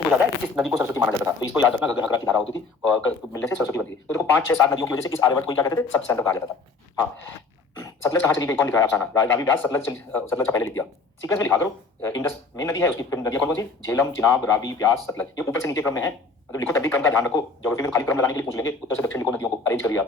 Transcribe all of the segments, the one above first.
प्रश्न पूछा था कि किस नदी को सरस्वती माना जाता था, तो इसको याद रखना, गगन की धारा होती थी मिलने से सरस्वती बनती थी। तो देखो 5 6 7 नदियों की वजह से इस आर्यवर्त को क्या कहते थे, सब सेंटर कहा जाता था। हाँ, सतलज कहाँ चली गई, कौन लिखा है अफसाना, रावी व्यास सतलज सतलज का पहले लिख दिया, सीक्वेंस में लिखा करो। इंडस मेन नदी है, उसकी नदियां कौन सी, झेलम, चिनाब, रावी, व्यास, सतलज, ये ऊपर से नीचे क्रम में है। मतलब लिखो तब भी क्रम का ध्यान रखो, ज्योग्राफी में खाली क्रम लगाने के लिए पूछ लेंगे, उत्तर से दक्षिण लिखो, नदियों को अरेंज करिए आप।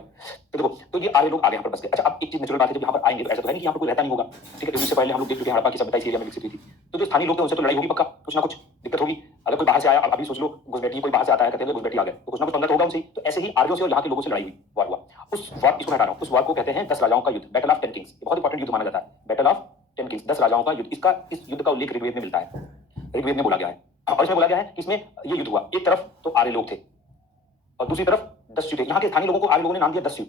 तो देखो, तो ये आर्य लोग आगे यहाँ पर बस गए। अच्छा, अब एक चीज नेचुरल बात है, जब यहाँ पर आएंगे तो ऐसा तो है नहीं कि यहाँ पर कोई रहता नहीं होगा, ठीक है, इससे पहले हम लोग देख चुके हैं हड़प्पा की सभ्यता इस एरिया में विकसित हुई थी। तो जो स्थानीय लोग थे उनसे तो लड़ाई होगी पक्का, कुछ ना कुछ दिक्कत होगी। अगर कोई बाहर से आया, अभी सोच लो घुसपैठी कोई बाहर से आता है, कहते हैं घुसपैठी आ गए, तो कुछ ना कुछ पंगा तो होगा उनसे। तो ऐसे ही आर्यों से और यहाँ के लोगों से लड़ाई हुई, वार हुआ। उस वार, इसको हटा रहा हूँ, उस वार को कहते हैं 10 राजाओं का युद्ध, बैटल ऑफ 10 किंग्स। बहुत इंपॉर्टेंट युद्ध माना जाता है, बैटल ऑफ 10 किंग्स, 10 राजाओं का युद्ध। इसका, इस युद्ध का उल्लेख ऋग्वेद में मिलता है, ऋग्वेद में बोला गया है। और इसमें बोला गया है कि इसमें ये युद्ध हुआ, एक तरफ तो आर्य लोग थे और दूसरी तरफ दस्यु थे। यहाँ के स्थानीय लोगों को आर्य लोगों ने नाम दिया दस्यु।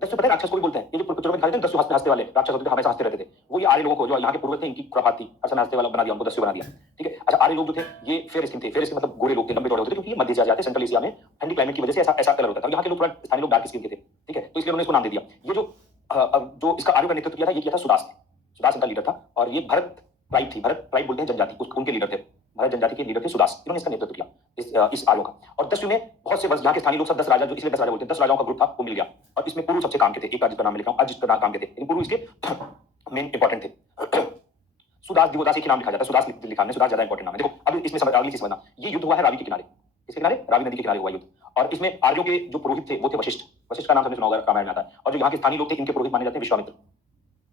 दस्यु पता है राक्षस को भी बोलते हैं, ये जो पिक्चर में दिखाते हैं दस्यु हंसते वाले राक्षस होते थे, हमेशा हंसते रहते थे, वो ये आर्य लोगों को, जो यहाँ के पूर्वज थे, इनकी खुरापात थी, हर समय हंसते वाला बना दिया, उनको दस्यु बना दिया, ठीक है। अच्छा, आर्य लोग जो थे ये फेयर स्किन थे, फेयर स्किन मतलब गोरे लोग थे, लंबे चौड़े होते थे, क्योंकि ये मध्य एशिया जाते, सेंट्रल एशिया में ठंडी क्लाइमेट की वजह से ऐसा ऐसा कलर होता था। यहाँ के लोग थोड़ा स्थानीय लोग डार्क स्किन के थे, ठीक है, तो इसलिए उन्होंने इसको नाम दे दिया। ये जो इसका आर्यों का नेतृत्व किया था, ये किया था सुदास ने, सुदास इनका लीडर था। और ये भरत ट्राइब थी, भरत ट्राइब बोलते हैं जनजाति, उनके लीडर थे, भरत जनजाति के लीडर थे सुदास, इन्होंने इसका नेतृत्व किया इस आर्यों का। और दस्यु में बहुत से यहाँ के स्थानीय लोग सब 10 राजा, जो इसलिए 10 राजा बोलते हैं, 10 राजाओं का ग्रुप था, वो मिल गया। और इसमें पुरु सबसे काम के थे, एक का जिसका नाम लिखा हूं, अजित का काम के थे, लेकिन पुरु इसके मेन इंपॉर्टेंट थे। सुदास, दिवोदास एक ही नाम लिखा जाता है, सुदास लिखा है, सुदास ज्यादा इंपॉर्टेंट नाम है। देखो अब इसमें अगली चीज समझना, ये युद्ध हुआ है रावी के किनारे, इसके किनारे, रावी नदी के किनारे हुआ युद्ध। और इसमें आर्यों के जो पुरोहित थे वो थे वशिष्ठ, वशिष्ठ का नाम हमने सुना होगा, रामायण में आता है। और जो यहाँ के स्थानीय लोग थे, इनके पुरोहित माने जाते हैं विश्वामित्र,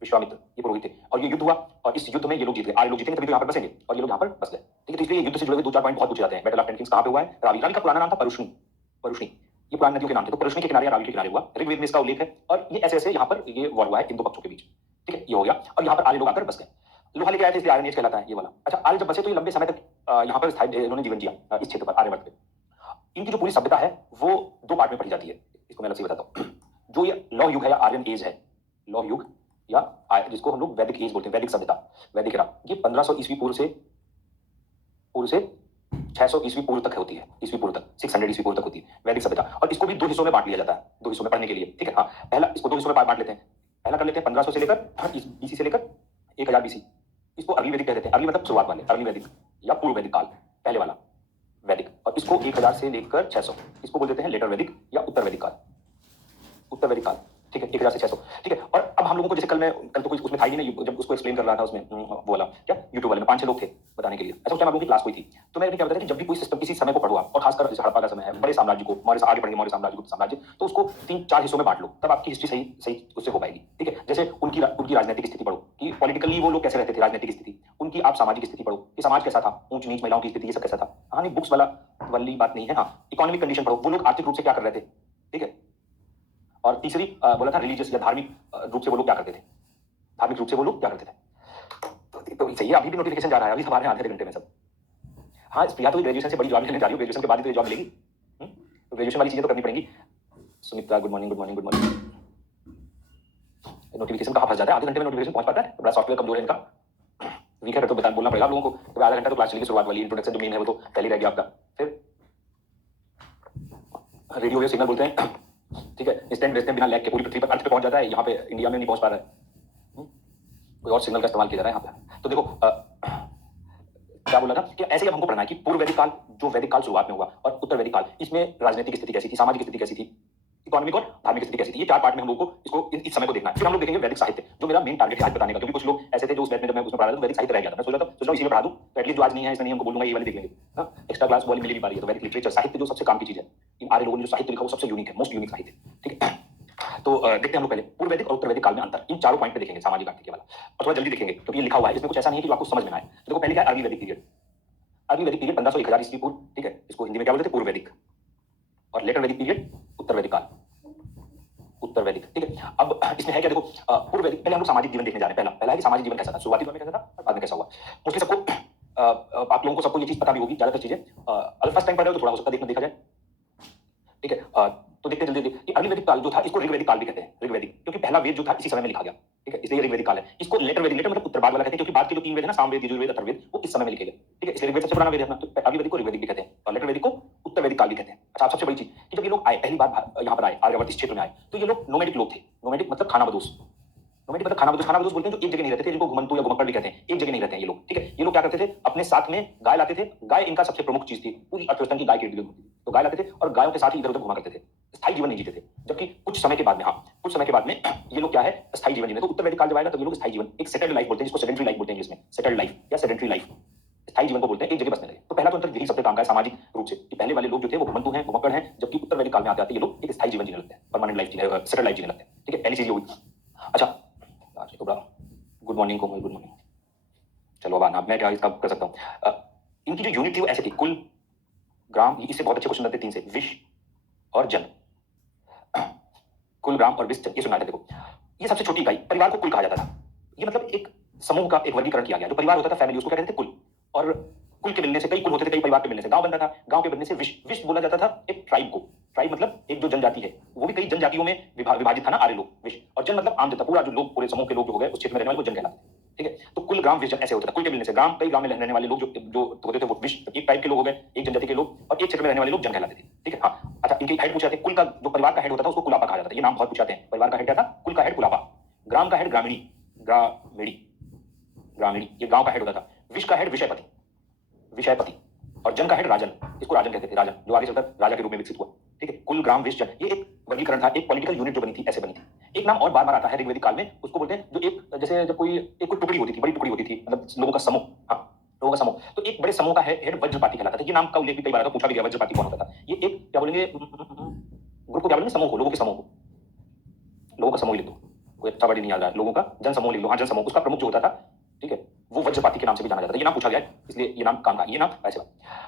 विश्वामित्र ये पुरोहित थे। और ये युद्ध हुआ और इस युद्ध में ये लोग जीत गए, आर्य लोग जीतेंगे तभी तो यहाँ पर बसेंगे, और ये लोग यहाँ पर बस गए, ठीक है। तो इसलिए युद्ध से जुड़े हुए 2 4 पॉइंट बहुत पूछे जाते हैं। बैटल ऑफ 10 किंग्स कहाँ पे हुआ है, रावी, रावी का पुराना नाम था परुष्णी, परुष्णी, ये पुरानी नदियों के नाम थे, तो परुष्णी के किनारे, रावी के किनारे हुआ, ऋग्वेद में इसका उल्लेख है। और ये ऐसे ऐसे यहाँ पर ये वॉर हुआ है इन दो पक्षों के बीच, ठीक है, ये हो गया। और यहाँ पर आर्य लोग आकर बस गए, लोहा लेके आए थे, इसलिए आयरन एज कहलाता है ये वाला। अच्छा, आर्य जब बसे तो ये लंबे समय तक यहाँ पर स्थायी इन्होंने जीवन जिया, इस क्षेत्र पर, आर्यवर्त पे। इनकी जो पूरी सभ्यता है वो 2 पार्ट में पढ़ी जाती है, इसको मैं अलग से बताता हूँ। जो ये लौह युग है या आर्यन एज है, लौह युग या जिसको हम लोग वैदिक एज बोलते हैं, वैदिक सभ्यता, वैदिक एरा, ये 1500 ईस्वी पूर्व से 600 ईस्वी पूर्व तक होती है, ईस्वी पूर्व तक, 600 ईस्वी पूर्व तक होती है वैदिक सभ्यता। और इसको भी 2 हिस्सों में बांट लिया जाता है, 2 हिस्सों में पढ़ने के लिए, ठीक है। हाँ, पहला इसको 2 हिस्सों में बांट लेते हैं। पहला कर लेते हैं 1500 से लेकर बीसी से लेकर 1000 बीसी, इसको अर्ली वैदिक कह देते हैं। अर्ली मतलब शुरुआत वाले, अर्ली वैदिक या पूर्व वैदिक काल, पहले वाला वैदिक। और इसको 1000 से लेकर 600, इसको बोल देते हैं लेटर वैदिक या उत्तर वैदिक काल, उत्तर वैदिक काल, ठीक है, 1000 से 600, ठीक है। और अब हम लोगों को जैसे कल तो कुछ उसमें था ही नहीं, जब उसको एक्सप्लेन कर रहा था उसमें वो वाला क्या यूट्यूब वाले में 5 6 लोग थे बताने के लिए। अच्छा, उस टाइम आप लोगों की क्लास हुई थी, तो मैंने क्या बताया कि जब भी कोई सिस्टम किसी समय को पढ़ो आप, और खासकर जैसे हड़प्पा का समय है, बड़े साम्राज्य को, मौर्य आगे बढ़ेंगे, मौर्य साम्राज्य, गुप्त साम्राज्य, तो उसको 3 4 हिस्सों में बांट लो, तब आपकी हिस्ट्री सही सही उससे हो पाएगी, ठीक है। जैसे उनकी राजनीतिक स्थिति पढ़ो कि पॉलिटिकली वो लोग कैसे रहते थे, राजनीतिक स्थिति उनकी, आप सामाजिक स्थिति पढ़ो कि समाज कैसा था, ऊंच नीच, महिलाओं की स्थिति, ये सब कैसा था। हाँ, नहीं बुक्स वाली बात नहीं है। हाँ, इकोनॉमिक कंडीशन पढ़ो, वो लोग आर्थिक रूप से क्या कर रहे थे, ठीक है। और तीसरी बोला था रिलीजियस या धार्मिक रूप से वो लोग क्या करते थे, धार्मिक रूप से वो लोग क्या करते थे। तो सही है, अभी भी नोटिफिकेशन जा रहा है, अभी हमारे आधे घंटे में सब। हाँ, प्रिया तो ग्रेजुएशन से बड़ी जॉब लेने जा रही हो, ग्रेजुएशन के बाद ही तो जॉब मिलेगी, तो ग्रेजुएशन वाली चीजें तो करनी पड़ेंगी। Sumitra good morning, good morning, good morning. Notification कहाँ फंस जाता है, आधे घंटे में नोटिफिकेशन पहुंच पाता है, तो बड़ा सॉफ्टवेयर कमजोर है इनका, वीक है, तो बोलना पड़ेगा आप लोगों को। तो आधा घंटा तो क्लास चलेगी, शुरुआत वाली इंट्रोडक्शन जो मेन है वो तो पहले रह गया आपका। फिर रेडियो वेव सिग्नल बोलते हैं, ठीक है, इंस्टेंट वेस्टेंट बिना लैग के पूरी पृथ्वी पर, अर्थ पे पहुंच जाता है, यहाँ पे इंडिया में नहीं पहुंच पा रहा है, कोई और सिग्नल का इस्तेमाल किया जा रहा है यहाँ पे। तो देखो क्या बोला था कि ऐसे ही हमको पढ़ना है कि पूर्व वैदिक काल, जो वैदिक काल शुरुआत में हुआ, और उत्तर वैदिक काल, इसमें राजनीतिक स्थिति कैसी थी, सामाजिक स्थिति कैसी थी, इकोनॉमिक और धार्मिक स्थिति कैसी थी। ये 4 पार्ट में हम लोग को इसको इस समय को देखना है। फिर हम लोग देखेंगे वैदिक साहित्य, जो मेरा मेन टारगेट है आज बताने का, क्योंकि कुछ लोग ऐसे थे जो उस बैच में जब मैं उसमें पढ़ा रहा था वैदिक साहित्य रह गया था, मैं सोच रहा हूँ इसी में पढ़ा दूं, तो एटलीस्ट जो आज नहीं है इसमें नहीं हमको बोलूंगा, ये वाली देख लेंगे। एक्स्ट्रा क्लास वाली मिल नहीं पा रही है, तो वैदिक लिटरेचर साहित्य जो सबसे काम की चीज है, इन आर्य लोगों ने जो साहित्य लिखा वो सबसे यूनिक है, मोस्ट यूनिक साहित्य, ठीक है। तो देखते हैं हम लोग पहले पूर्व वैदिक और उत्तर वैदिक काल में अंतर, इन चारों पॉइंट पे देखेंगे, सामाजिक आर्थिक वाला, और थोड़ा जल्दी देखेंगे क्योंकि ये लिखा हुआ है, इसमें कुछ ऐसा नहीं है कि आपको समझ में आए। तो देखो पहले क्या अर्ली वैदिक पीरियड, अर्ली वैदिक पीरियड 1500 1000 ईस्वी पूर्व, ठीक है, इसको हिंदी में क्या बोलते थे, पूर्व वैदिक। और लेटर वैदिक पीरियड उत्तर वैदिक काल, उत्तर वैदिक, ठीक है। अब इसमें है क्या, देखो पूर्व वैदिक, पहले हम लोग सामाजिक जीवन देखने जा रहे हैं। पहला है कि सामाजिक जीवन कैसा था, शुरुआती दौर में कैसा था और बाद में कैसा हुआ। मोस्टली सबको आप लोगों को सबको ये चीज पता भी होगी, ज्यादातर चीजें अगर फर्स्ट टाइम पढ़ रहे हो तो थोड़ा हो सकता है देखा जाए, ठीक है। तो देखते जल्दी कि अर्ली वैदिक काल जो था, इसको ऋग्वैदिक काल भी कहते हैं, ऋग्वैदिक, क्योंकि पहला वेद जो था इसी समय में लिखा गया, ठीक है, इसलिए ऋग्वैदिक काल है। इसको लेटर वैदिक, लेटर मतलब उत्तर बाद वाला कहते हैं, क्योंकि बाद के जो 3 वेद है ना, सामवेद, यजुर्वेद, अथर्ववेद, वो इस समय में लिखे गए, ठीक है, इसलिए ऋग्वेद सबसे पुराना वेद है अपना, तो अर्ली वैदिक को ऋग्वैदिक भी कहते हैं और लेटर वैदिक को उत्तर वैदिक काल भी कहते हैं। अच्छा, सबसे बड़ी चीज कि जब ये लोग आए, पहली बार यहाँ पर आए, आर्यावर्त इस क्षेत्र में आए, तो ये लोग नोमैडिक लोग थे। नोमैडिक मतलब खाना बदोश, नोमैडिक मतलब खानाबदोश बोलते हैं जो एक जगह नहीं रहते थे, जिनको घुमंतु या घुमक्कड़ भी कहते हैं, एक जगह नहीं रहते हैं ये लोग, ठीक है। ये लोग क्या करते थे, अपने साथ में गाय लाते थे, गाय इनका सबसे प्रमुख चीज थी, पूरी अर्थव्यवस्था की गाय की इर्द-गिर्द होती थी, तो गाय लाते थे और गायों के साथ ही इधर-उधर घुमा करते थे, स्थायी जीवन नहीं जीते थे। जबकि कुछ समय के बाद में, हाँ, कुछ समय के बाद में ये लोग क्या है, स्थायी जीवन जीने, तो उत्तर वैदिक काल जब आएगा तब ये लोग स्थायी जीवन, एक सेटल्ड लाइफ बोलते हैं, जिसको सेडेंटरी लाइफ बोलते हैं इंग्लिश में, सेटल्ड लाइफ या सेडेंटरी लाइफ, स्थायी जीवन को बोलते हैं, एक जगह बसने लगे। तो पहला तो अंतर यही सबसे काम का है सामाजिक रूप से, कि पहले वाले लोग जो थे वो घुमंतु हैं, घुमक्कड़ हैं, जबकि उत्तर वैदिक काल में आते-आते ये लोग एक स्थायी जीवन जीने लगते हैं, परमानेंट लाइफ जीने, सेटल्ड लाइफ जीने लगते हैं, ठीक है। पहली चीज ये हुई। अच्छा, आज तो बड़ा गुड मॉर्निंग कोमल, गुड मॉर्निंग। चलो अब आना, मैं क्या इसका कर सकता हूँ। इनकी जो यूनिट थी वो ऐसे थी, कुल, ग्राम, इससे बहुत अच्छे क्वेश्चन आते 3 से, विश और जन। कुल, ग्राम और विश, ये सुना है देखो। ये सबसे छोटी इकाई, परिवार को कुल कहा जाता था। ये मतलब एक समूह का एक वर्गीकरण किया गया। जो परिवार होता था, फैमिली, उसको क्या कहते थे, कुल। और कुल के मिलने से कई कुल होते थे, कई परिवार के मिलने से गांव बनता था, गांव के बनने से विश, विश बोला जाता था एक ट्राइब को। ट्राइब मतलब एक जो जनजाति है, वो भी कई जनजातियों में विभाजित था ना, आर्य लोग, विश। और जन मतलब आम जनता, पूरा जो लोग, पूरे समूह के लोग जो हो गए उस क्षेत्र में रहने वाले को जन कहलाते थे, ठीक है। तो कुल, ग्राम, विश, जन ऐसे होता था। कुल के मिलने से ग्राम, कई ग्राम में रहने वाले लोग जो होते थे वो विश, एक टाइप के लोग हो गए, एक जनजाति के लोग, और एक क्षेत्र में रहने वाले लोग जन कहलाते थे, ठीक है। हाँ, अच्छा, इनकी हेड पूछा थे, कुल का जो परिवार का हेड होता था उसको कुलापा कहा जाता था। ये नाम बहुत पूछाते हैं। परिवार का हेड क्या था, कुल का हेड कुलापा, ग्राम का हेड ग्रामीणी, ग्रामीणी, ग्रामीणी, ये गांव का हेड होता था। विश का हेड विषयपति, विषयपति, और जन का हेड राजन, इसको राजन कहते थे, राजन, जो आगे चलकर राजा के रूप में विकसित हुआ, ठीक है। कुल, ग्राम, विश, जन, ये एक वर्गीकरण था, एक पॉलिटिकल यूनिट जो बनी थी, ऐसे बनी थी। एक नाम और बार बार आता है ऋग्वेदिक काल में, उसको बोलते हैं, जो एक, जैसे जब कोई एक टुकड़ी होती थी, बड़ी टुकड़ी होती थी, मतलब लोगों का समूह, हाँ, लोगों का समूह, तो एक बड़े समूह का हेड वज्रपाती कहलाता था। ये नाम का उल्लेख भी कई बार आता है, पूछा भी गया वज्रपाती कौन होता था। ये एक, क्या बोलेंगे, ग्रुप को क्या बोलेंगे, समूह को, लोगों के समूह को, लोगों का समूह लिख दो, कोई अच्छा वर्ड नहीं आ रहा है, लोगों का जन समूह लिख दो, हाँ, जन समूह, उसका प्रमुख जो होता था, ठीक है, वो वज्रपाती के नाम से भी जाना जाता है। ये नाम पूछा गया है, इसलिए ये नाम काम का, ये नाम ऐसे बात।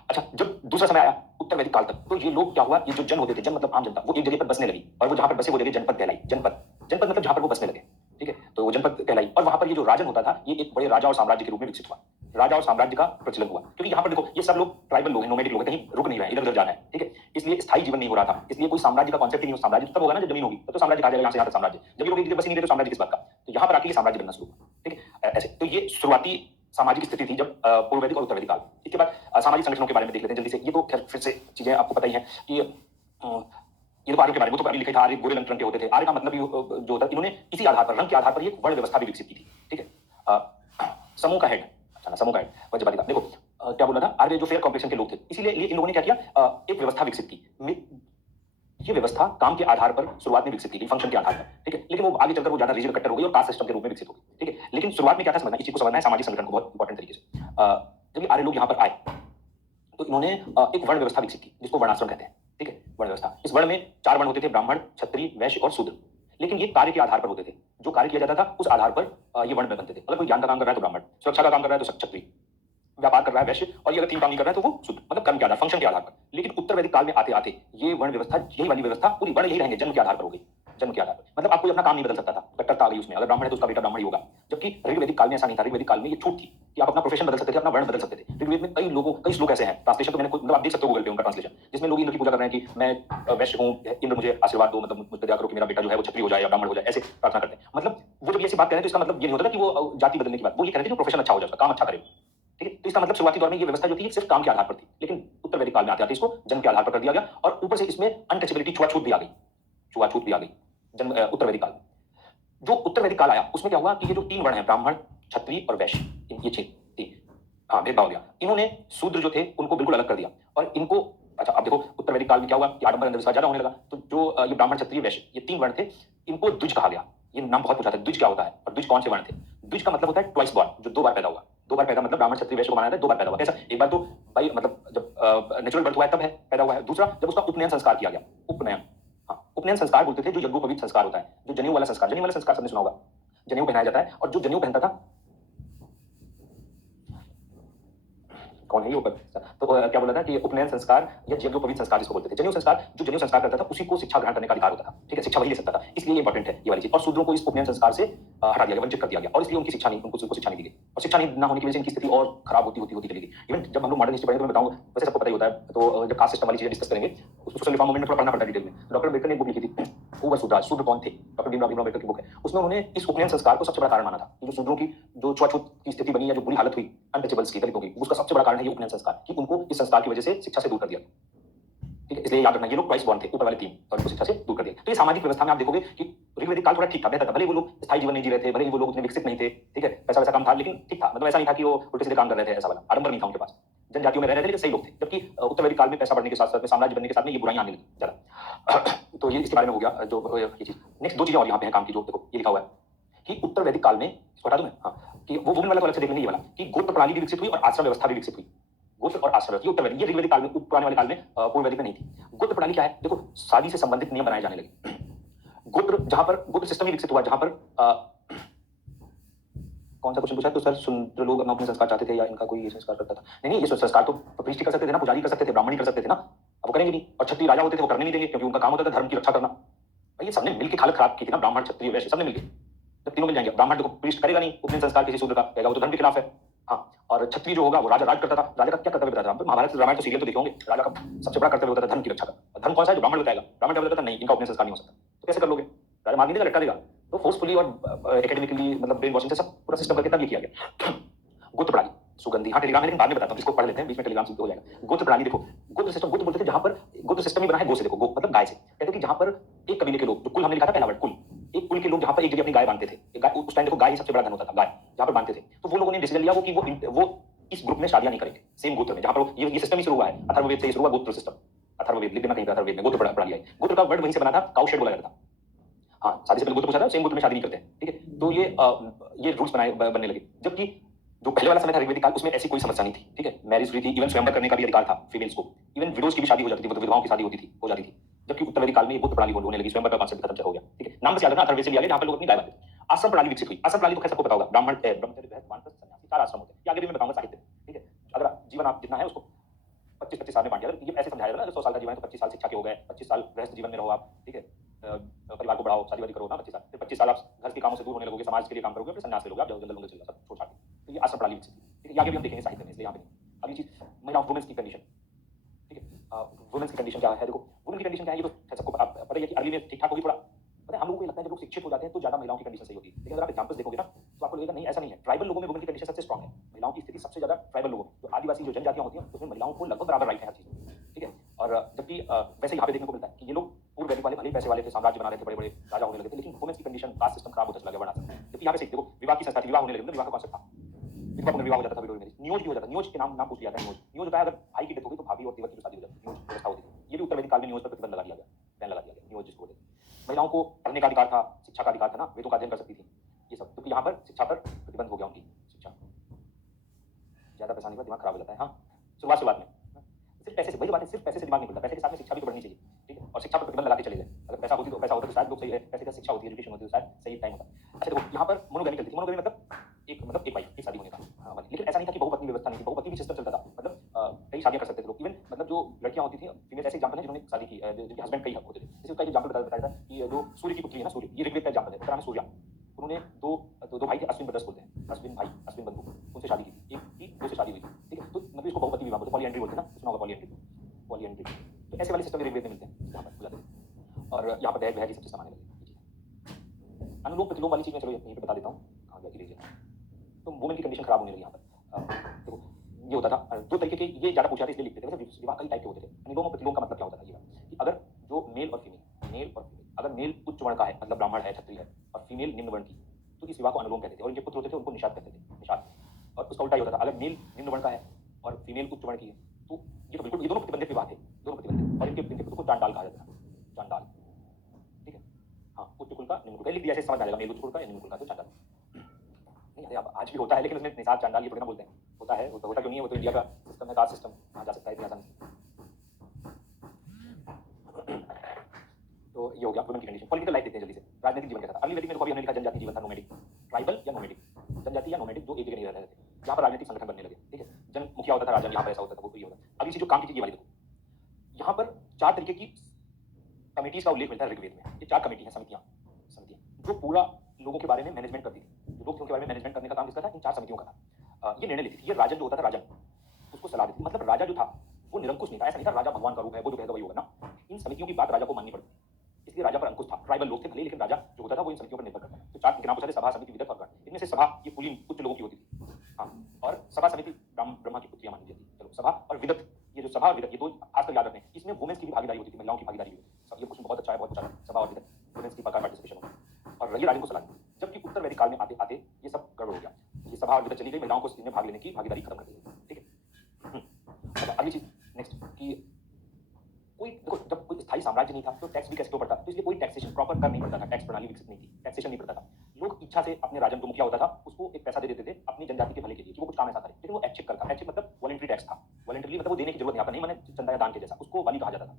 अच्छा, जब दूसरा समय आया उत्तर वैदिक काल तक, तो ये लोग क्या हुआ, ये जो जन होते थे, जन मतलब आम जनता, वो एक जगह पर बसने लगी, और वो जहां पर बसे वो जगह जनपद कहलाई। जनपद, जनपद मतलब जहां पर वो बसने लगे, ठीक है, तो वो जनपद कहलाई। और वहां पर ये जो राजन होता था, ये एक बड़े राजा और साम्राज्य के रूप में विकसित हुआ, राजा और साम्राज्य का प्रचलन हुआ। क्योंकि यहाँ पर देखो, ये सब लोग ट्राइबल लोग हैं, नोमैडिक लोग हैं, कहीं रुक नहीं रहे, इधर उधर जाना है, ठीक है, इसलिए स्थायी जीवन नहीं हो रहा था। इसलिए कोई साम्राज्य का कॉन्सेप्ट ही नहीं हो। साम्राज्य तब होगा ना जब जमीन होगी, तो साम्राज्य कहा जाएगा, यहाँ से यहाँ तक साम्राज्य। जब ये लोग एक जगह बस ही नहीं रहे तो साम्राज्य किस बात का। तो यहाँ पर आके ये साम्राज्य बनना शुरू हुआ, ठीक है, ऐसे। तो ये शुरुआती सामाजिक स्थिति थी जब पूर्व वैदिक और उत्तर वैदिक काल। इसके बाद सामाजिक संगठनों के बारे में देख लेते हैं जल्दी से। ये तो खैर फिर से चीजें आपको पता ही है कि ये तो आर्य के बारे में तो अभी लिखा था, आर्य गोरे रंग के होते थे। आर्य का मतलब जो होता है, इन्होंने इसी आधार पर, रंग के आधार पर ये वर्ण व्यवस्था भी विकसित की थी, ठीक है। समूह का हेड, अच्छा, समूह का हेड वज्रपाती का, देखो क्या बोला था, आर्य जो फेयर कॉम्पिटिशन के लोग थे, इसीलिए इन लोगों ने क्या किया, एक व्यवस्था विकसित की। ये व्यवस्था काम के आधार पर शुरुआत में विकसित की गई, फंक्शन के आधार पर, ठीक है। लेकिन वो आगे चलकर वो ज्यादा रिजिड कट्टर हो गई और कास्ट सिस्टम के रूप में विकसित हो गई, ठीक है। लेकिन शुरुआत में क्या था समझना, इस चीज को समझना है, सामाजिक संगठन को बहुत इंपॉर्टेंट तरीके से। जब ये आर्य लोग यहाँ पर आए तो इन्होंने एक वर्ण व्यवस्था विकसित की, जिसको वर्णाश्रम कहते हैं, ठीक है, वर्ण व्यवस्था। इस वर्ण में 4 वर्ण होते थे, ब्राह्मण, क्षत्रिय, वैश्य और शूद्र। लेकिन ये कार्य के आधार पर होते थे, जो कार्य किया जाता था उस आधार पर ये वर्ण में बनते थे। मतलब कोई ज्ञान का काम कर रहा है तो ब्राह्मण, सुरक्षा का काम कर रहा है तो क्षत्रिय, व्यापार कर रहा है वैश्य, और ये अगर 3 काम नहीं कर रहा है तो वो शुद्ध, मतलब कर्म के आधार, फंक्शन के आधार पर। लेकिन उत्तर वैदिक काल में आते आते ये वर्ण व्यवस्था, यही वाली व्यवस्था, पूरी वर्ण यही रहेंगे, जन्म के आधार पर हो गई, जन्म के आधार पर। मतलब आप कोई अपना काम नहीं बदल सकता था, कट्टरता आ गई उसमें, अगर ब्राह्मण है तो उसका बेटा ब्राह्मण ही होगा। जबकि ऋग्वेदिक काल में ऐसा नहीं था। ऋग्वेदिक काल में ये छूट थी कि आप अपना प्रोफेशन बदल सकते थे, अपना वर्ण बदल सकते थे। ऋग्वेद में कई श्लोक ऐसे हैं, ट्रांसलेशन तो मैंने मतलब आप देख सकते हो गूगल पे उनका ट्रांसलेशन, जिसमें लोग इंद्र की पूजा कर रहे हैं कि मैं वैश्य हूँ, इंद्र मुझे आशीर्वाद दो, मतलब मुझ पर दया करो कि मेरा बेटा जो है वो क्षत्रिय हो जाए या ब्राह्मण हो जाए, ऐसे प्रार्थना करते हैं। मतलब वो जब ऐसी बात करें तो इसका मतलब ये नहीं होता कि वो जाति बदलने की बात, वो ये कहते थे जो प्रोफेशन अच्छा हो जाए, उसका काम अच्छा करे, ठीक है। तो इसका मतलब शुरुआती दौर में ये व्यवस्था जो थी सिर्फ काम के आधार पर थी। लेकिन उत्तर वैदिक काल में आते आते इसको जन्म के आधार पर कर दिया गया, और ऊपर से इसमें अनटचेबिलिटी, छुआछूत भी आ गई, छुआछूत भी आ गई उत्तर वैदिक काल। जो उत्तर वैदिक काल आया उसमें क्या हुआ कि ये जो 3 वर्ण हैं, ब्राह्मण, क्षत्रिय और वैश्य, ये 6 थी, हाँ, भेदभाव हो गया। इन्होंने शूद्र जो थे उनको बिल्कुल अलग कर दिया, और इनको, अच्छा अब देखो उत्तर वैदिक काल में क्या हुआ कि आडंबर अंधविश्वास ज्यादा होने लगा। तो जो ये ब्राह्मण, क्षत्रिय, वैश्य, ये 3 वर्ण थे, इनको द्विज कहा गया। ये नाम बहुत पूछा था, द्विज क्या होता है और द्विज कौन से वर्ण थे। द्विज का मतलब होता है ट्वाइस बॉर्न, जो 2 बार पैदा हुआ। 2 बार पैदा मतलब ब्राह्मण, क्षत्रिय, वैश्य को माना जाता है 2 बार पैदा हुआ। कैसा, एक बार तो भाई मतलब जब नेचुरल बर्थ हुआ है तब है पैदा हुआ है, दूसरा जब उसका उपनयन संस्कार किया गया, उपनयन, हाँ, उपनयन संस्कार बोलते थे जो यज्ञोपवीत संस्कार होता है, जो जनेऊ वाला संस्कार, जनेऊ वाला संस्कार सबने सुना होगा, जनेऊ पहनाया जाता है, और जो जनेऊ पहनता था, कौन है ये ऊपर, तो क्या बोला था कि उपनयन संस्कार या यज्ञोपवीत संस्कार जिसको बोलते थे। जनेऊ संस्कार, जो जनेऊ संस्कार करता था उसी को शिक्षा ग्रहण करने का अधिकार होता था, ठीक है, शिक्षा वही ले सकता था। इसलिए ये इंपॉर्टेंट है ये वाली चीज। और शूद्रों को इस उपनयन संस्कार से हटा दिया गया, वंचित कर दिया गया, और इसलिए उनकी शिक्षा नहीं, उनको शिक्षा नहीं दी गई, और शिक्षा नहीं ना होने की वजह से इनकी स्थिति और खराब होती चली गई। इवन जब हम लोग मॉडर्न हिस्ट्री पढ़ेंगे तो मैं बताऊंगा, वैसे सबको पता ही होता है, तो जब कास्ट सिस्टम वाली चीजें डिस्कस करेंगे, सोशल रिफॉर्म मूवमेंट में थोड़ा पढ़ना पड़ता है डिटेल में। डॉक्टर अम्बेडकर ने एक बुक लिखी थी, हु वर शूद्र, शूद्र कौन थे, डॉक्टर भीमराव अम्बेडकर की बुक है। उसमें उन्होंने इस उपनयन संस्कार को सबसे बड़ा कारण माना था कि जो शूद्रों की जो छुआछूत की स्थिति बनी या जो बुरी हालत हुई अनटचेबल्स की, दलितों की, उसका सबसे बड़ा कारण है ये उपनयन संस्कार, कि उनको इस संस्कार की वजह से शिक्षा से दूर कर दिया, ठीक है। इसलिए याद रखना ये लोग ट्वाइस बॉर्न थे, ऊपर वाले 3, और उनको शिक्षा से दूर कर दिया। तो ये सामाजिक व्यवस्था में आप देखोगे कि ऋग्वेदिक काल थोड़ा ठीक था, बेहतर था, भले ही वो लोग स्थायी जीवन नहीं जी रहे थे, भले ही वो लोग उतने विकसित नहीं थे, ठीक है, पैसा वैसा कम था, लेकिन ठीक था, मतलब ऐसा नहीं था कि वो उल्टे सीधे काम कर रहे थे, ऐसा वाला आडंबर नहीं था उनके पास, जनजातियों में रह रहे थे लेकिन सही लोग थे, जबकि उत्तर वैदिक काल में पैसा बढ़ने के साथ साथ में साम्राज्य बनने के साथ में ये बुराइयां आने लगी ज्यादा। तो ये इसके बारे में हो गया जो ये चीज। नेक्स्ट दो चीजें और यहाँ पे हैं काम की, जो देखो ये लिखा हुआ है कि उत्तर वैदिक काल में, इसको हटा दूं मैं, हाँ, कि वो वुमन वाला तो अलग से देख लेंगे, ये वाला कि गोत्र प्रणाली भी विकसित हुई और आश्रम व्यवस्था भी विकसित हुई। गोत्र और आश्रम व्यवस्था, ये उत्तर वैदिक, ये ऋग्वेदिक काल में, पुराने वाले काल में, पूर्व वैदिक में नहीं थी। गोत्र प्रणाली क्या है, देखो शादी से संबंधित नियम बनाए जाने लगे। गोत्र, जहां पर गोत्र सिस्टम ही विकसित हुआ, जहां पर कौन सा क्वेश्चन पूछा तो सर, शूद्र लोग अपना अपने संस्कार चाहते थे या इनका कोई संस्कार करता था? नहीं नहीं, ये संस्कार तो प्रीस्ट कर सकते थे ना, पुजारी कर सकते थे, ब्राह्मण कर सकते थे ना, अब वो करेंगे नहीं। और क्षत्रिय राजा होते थे, वो करने नहीं देंगे, क्योंकि उनका काम होता था धर्म की रक्षा करना। भाई ये सबने मिलकर हालत खराब की थी ना, ब्राह्मण क्षत्रिय वैश्य सबने मिलकर। जब तीनों मिल जाएंगे, ब्राह्मण देखो प्रीस्ट करेगा नहीं उपनयन संस्कार किसी शूद्र का, कहेगा वो तो धर्म के खिलाफ है। हाँ, और क्षत्रिय जो होगा वो राजा राज करता था। राजा का क्या कर्तव्य बताया था महाभारत रामायण तो सीरियल तो देखे होंगे, राजा का सबसे बड़ा कर्तव्य होता था धर्म की रक्षा का। धर्म कौन सा है, जो ब्राह्मण बताएगा। ब्राह्मण क्या बताता नहीं, इनका उपनयन संस्कार नहीं हो सकता, तो कैसे कर लोगे, राजा मार नहीं देगा, लटका देगा। तो फोर्सफुली और एकेडमिकली, मतलब ब्रेन वॉशिंग से सब पूरा सिस्टम करके तब ये किया गया। गोत्र प्रणाली, सुगंधी, हाँ टेलीग्राम है लेकिन बाद में बताता हूँ, इसको पढ़ लेते हैं, बीच में टेलीग्राम हो जाएगा। गोत्र प्रणाली देखो, गोत्र सिस्टम, गोत्र बोलते थे जहां पर, गोत्र सिस्टम ही बना है गो से, देखो गो मतलब गाय से, कहते हैं कि जहां पर एक कबीले के लोग, जो कुल हमने लिखा था पहला वर्ड कुल, एक कुल के लोग जहां पर एक जगह अपनी गाय बांधते थे, एक गाय, उस टाइम देखो गाय ही सबसे बड़ा धन होता था, गाय जहां पर बांधते थे, तो वो लोगों ने डिसीजन लिया वो कि वो इस ग्रुप में शादियां नहीं करेंगे सेम गोत्र में, जहां पर ये सिस्टम ही शुरू हुआ है, अथर्ववेद से शुरू हुआ गोत्र सिस्टम। अथर्ववेद लिख देना कहीं पे, अथर्ववेद में गोत्र प्रणाली है। गोत्र का वर्ड वहीं से बना था, काउशेड बोला जाता था। हाँ, शादी से पहले गोत्र पूछा था, सेम गोत्र में शादी नहीं करते हैं, ठीक है। तो ये रूल्स बनाए बनने लगे, जबकि जो पहले वाला समय था ऋग्वेदिक काल, उसमें ऐसी कोई समस्या नहीं थी, ठीक है, मैरिज फ्री थी, इवन स्वयंवर करने का भी अधिकार था फीमेल्स को, इवन विडोज की भी शादी हो जाती थी, मतलब विधवाओं की शादी होती थी, हो जाती थी। जबकि उत्तर वैदिक काल में ये गोत्र प्रणाली होने लगी, स्वयंवर का कॉन्सेप्ट खत्म हो गया, ठीक है। नाम बस याद रखना, अथर्ववेद से लिया गया, जहां पर लोग अपनी गाय बांधते थे। आश्रम प्रणाली विकसित हुई। आश्रम प्रणाली तो खैर सबको पता होगा, ब्राह्मण, ब्रह्मचर्य, गृहस्थ, वानप्रस्थ, सन्यासी, 4 आश्रम होते हैं, ये आगे भी मैं बताऊंगा साहित्य, ठीक है। अगर जीवन आप जितना है उसको 25-25 साल में बांट दिया, ये ऐसे समझाया जाता है, 100 साल का जीवन है तो 25 साल शिक्षा के हो गए, 25 साल गृहस्थ जीवन में रहो आप, ठीक है, परिवार को बढ़ाओ, शादी वादी करो ना 25 साल, फिर 25 साल आप घर के कामों से दूर होने लगोगे, समाज के लिए काम करोगे, फिर संन्यास ले लोगे, आप जंगल वंगल चले जाओ, सब छोड़ छाड़ के। तो ये आश्रम प्रणाली विकसित हुई, ठीक है, आगे भी हम देखेंगे साहित्य में, इसलिए यहाँ पे नहीं। अब ये चीज महिलाओं, वुमेन्स की कंडीशन, ठीक है, वुमेन्स की कंडीशन क्या है, देखो वुमेन की कंडीशन क्या है, ये तो सबको पता है कि अर्ली में ठीक ठाक होगी थोड़ा, पता है हम लोगों को ये लगता है जब लोग शिक्षित हो जाते हैं तो ज्यादा महिलाओं की कंडीशन सही होती है, लेकिन अगर आप एग्जांपल्स देखोगे ना तो आपको लगेगा नहीं ऐसा नहीं है। ट्राइबल लोगों में वुमेन की कंडीशन सबसे स्ट्रांग है, महिलाओं की स्थिति सबसे ज्यादा ट्राइबल लोगों में, जो आदिवासी जो जनजातियां होती हैं उसमें महिलाओं को लगभग बराबर राइट है हर चीज में, ठीक है। और जबकि वैसे यहाँ पे देखने को मिलता है कि ये लोग पूर्व वैदिक वाले भले ही पैसे वाले थे, साम्राज्य बना रहे थे, बड़े बड़े राजा होने लगे थे, लेकिन वुमेन्स की कंडीशन, कास्ट सिस्टम खराब होता चला गया, वर्णाश्रम। जबकि यहाँ पे देखो विवाह की संस्था थी, विवाह होने लगे, विवाह का कॉन्सेप्ट था, विधवा पुनर्विवाह हो जाता था, विडो मैरिज, नियोज भी हो जाता, नियोज के नाम पूछ लिया था, नियोज, नियोज होता है अगर भाई की डेथ हो गई तो भाभी और देवर की शादी हो जाती है, नियोज व्यवस्था होती थी। ये भी उत्तर वैदिक काल में नियोज पर प्रतिबंध लगा दिया गया, बैन लगा दिया गया, नियोज जिसको बोलते हैं। महिलाओं को पढ़ने का अधिकार था, शिक्षा का अधिकार था ना, वेदों का अध्ययन कर सकती थी, ये सब, क्योंकि यहाँ पर शिक्षा पर प्रतिबंध हो गया, उनकी शिक्षा, ज्यादा पैसा नहीं, दिमाग खराब हो जाता है। हाँ, शुरुआत में सिर्फ पैसे से, वही बात है, सिर्फ पैसे से दिमाग नहीं खुलता, पैसे के साथ में शिक्षा भी तो बढ़नी चाहिए, ठीक है, और शिक्षा पर प्रतिबंध लगाते चले गए। अगर पैसा होता तो शायद लोग सही है, पैसे का शिक्षा होती है, एजुकेशन होती है, शायद सही टाइम होता। अच्छा देखो यहाँ पर मोनोगैमी चलती थी, मोनोगैमी मतलब एक वाइफ, एक शादी होने का, हाँ, लेकिन ऐसा नहीं था कि बहुपत्नी व्यवस्था नहीं थी, बहुपत्नी भी सिस्टम चलता था, मतलब कई शादियां कर सकते थे लोग, इवन मतलब जो लड़कियां होती थी, फीमेल ऐसे एग्जांपल है जिन्होंने शादी की, जिनके हस्बैंड कई होते थे। जैसे उसका एग्जांपल बताया था कि जो सूर्य की पुत्री है ना, सूर्य, ये ऋग्वेद का एग्जांपल है, उसका नाम है सूर्या। उन्होंने दो भाई थे, अश्विन ब्रदर्स बोलते हैं, अश्विन भाई, अश्विन बंधु, उनसे शादी की, एक की दो से शादी हुई थी, ठीक है, तो मतलब इसको बहुपत्नी विवाह बोलते हैं, पॉलीएंड्री बोलते हैं ना, सुना होगा पॉलीएंड्री, पॉलीएंड्री। तो ऐसे वाले सिस्टम ऋग्वेद में मिलते हैं, यहाँ पर बुलाते हैं, और यहाँ पर दहेज वहज सबसे सामान्य लगे। अनुलोम प्रतिलोम वाली चीज मैं चलो यहीं पे बता देता हूँ, कहाँ गया लीजिए। तो वुमेन की कंडीशन खराब होने लगी यहाँ पर। देखो ये होता था, दो तरीके के, ये ज्यादा पूछा था इसलिए लिखते थे, वैसे विवाह कई टाइप के होते थे। अनुलोम और प्रतिलोम का मतलब क्या होता था, ये कि अगर जो मेल और फीमेल, अगर मेल उच्च वर्ण का है, मतलब ब्राह्मण है, क्षत्रिय है, और फीमेल निम्न वर्ण की, तो इस विवाह को अनुलोम कहते थे, और इनके पुत्र होते थे उनको निषाद कहते थे, निषाद। और उसका उल्टा ही होता था, अगर मेल निम्न वर्ण का है और फीमेल उच्च वर्ण की है, तो ये तो बिल्कुल, ये दोनों प्रतिबंधित विवाह थे, दोनों प्रतिबंधित, और इनके पुत्र को चांडाल कहा जाता था, चांडाल, ठीक है। हाँ, उच्च कुल का निम्न कुल का, लिख दिया ऐसे समझ आ जाएगा, मेल उच्च कुल का, निम्न कुल का तो चांडाल। नहीं अरे, अब आज भी होता है, लेकिन उसमें निषाद चांडाल ये थोड़ी ना बोलते हैं, होता है, होता क्यों नहीं है, वो तो इंडिया का सिस्टम है, कास्ट सिस्टम, वहाँ जा सकता है इतनी आसानी से। तो ये हो गया वुमेन की कंडीशन। पॉलिटिकल लाइफ देखते हैं जल्दी से, राजनीतिक जीवन कैसा था। अर्ली वैदिक में देखो, अभी हमने लिखा जनजातीय जीवन था, नोमैडिक, ट्राइबल या नोमैडिक, जनजाति या नोमैडिक, जो एक जगह नहीं रह रहे थे, जहाँ पर राजनीतिक संगठन बनने लगे, ठीक है, जन मुखिया होता था, राजन, यहाँ पर ऐसा होता था, वो ये होता। अब इसी जो काम की चीज ये वाली देखो, यहाँ पर 4 तरीके की कमेटीज का उल्लेख मिलता है ऋग्वेद में। ये 4 कमेटी हैं, समितियां, जो पूरा लोगों के बारे में मैनेजमेंट करती थी, जो लोग थे उनके बारे में मैनेजमेंट करने का काम किसका था, इन 4 समितियों का था। ये निर्णय लेती थी, ये राजन जो होता था, राजन उसको सलाह देती थी, मतलब राजा जो था वो निरंकुश नहीं था, ऐसा नहीं था राजा भगवान का रूप है, वो जो कहेगा वही होगा ना। इन समितियों की बात राजा को माननी पड़ती, इसलिए राजा पर अंकुश था। ट्राइबल लोग थे भले, लेकिन राजा जो होता था वो इन समितियों पर निर्भर करता था। तो 4 के नाम पूछा, सभा, समिति, विदत और गण। इनमें से सभा ये पुलिंग उच्च लोगों की होती थी, हाँ, और सभा समिति ब्रह्मा की पुत्रियां मानी जाती थी। चलो, सभा और विदत, ये जो सभा और विदत, ये दो आज तक याद रखने, इसमें वुमेन्स की भी भागीदारी होती थी, महिलाओं की भागीदारी होती थी। सब ये क्वेश्चन बहुत अच्छा है, बहुत अच्छा है, सभा और विदत, वुमेन्स की पार्टिसिपेशन होती है। और रही राजन को सलाह दी। जबकि उत्तर वैदिक काल में आते आते ये सब गड़बड़ हो गया, ये सभा और विगत चली गई, महिलाओं को इसमें भाग लेने की भागीदारी खत्म कर दी गई। ठीक है। अच्छा, अगली चीज नेक्स्ट कि कोई देखो, जब कोई स्थायी साम्राज्य नहीं था तो टैक्स भी कैसे क्यों पड़ता, तो इसलिए कोई टैक्सेशन प्रॉपर कर नहीं पड़ता था, टैक्स प्रणाली विकसित नहीं थी, टैक्सेशन नहीं पड़ता था। लोग इच्छा से अपने राजन जो मुखिया होता था उसको एक पैसा दे देते थे अपनी जनजाति के भले के लिए कि वो कुछ काम ऐसा करे, लेकिन वो ऐच्छिक करता, ऐच्छिक मतलब वॉलंटरी टैक्स था, वॉलंटरी मतलब वो देने की जरूरत नहीं, आपका नहीं माने चंदा या दान के जैसा, उसको वाली कहा जाता था,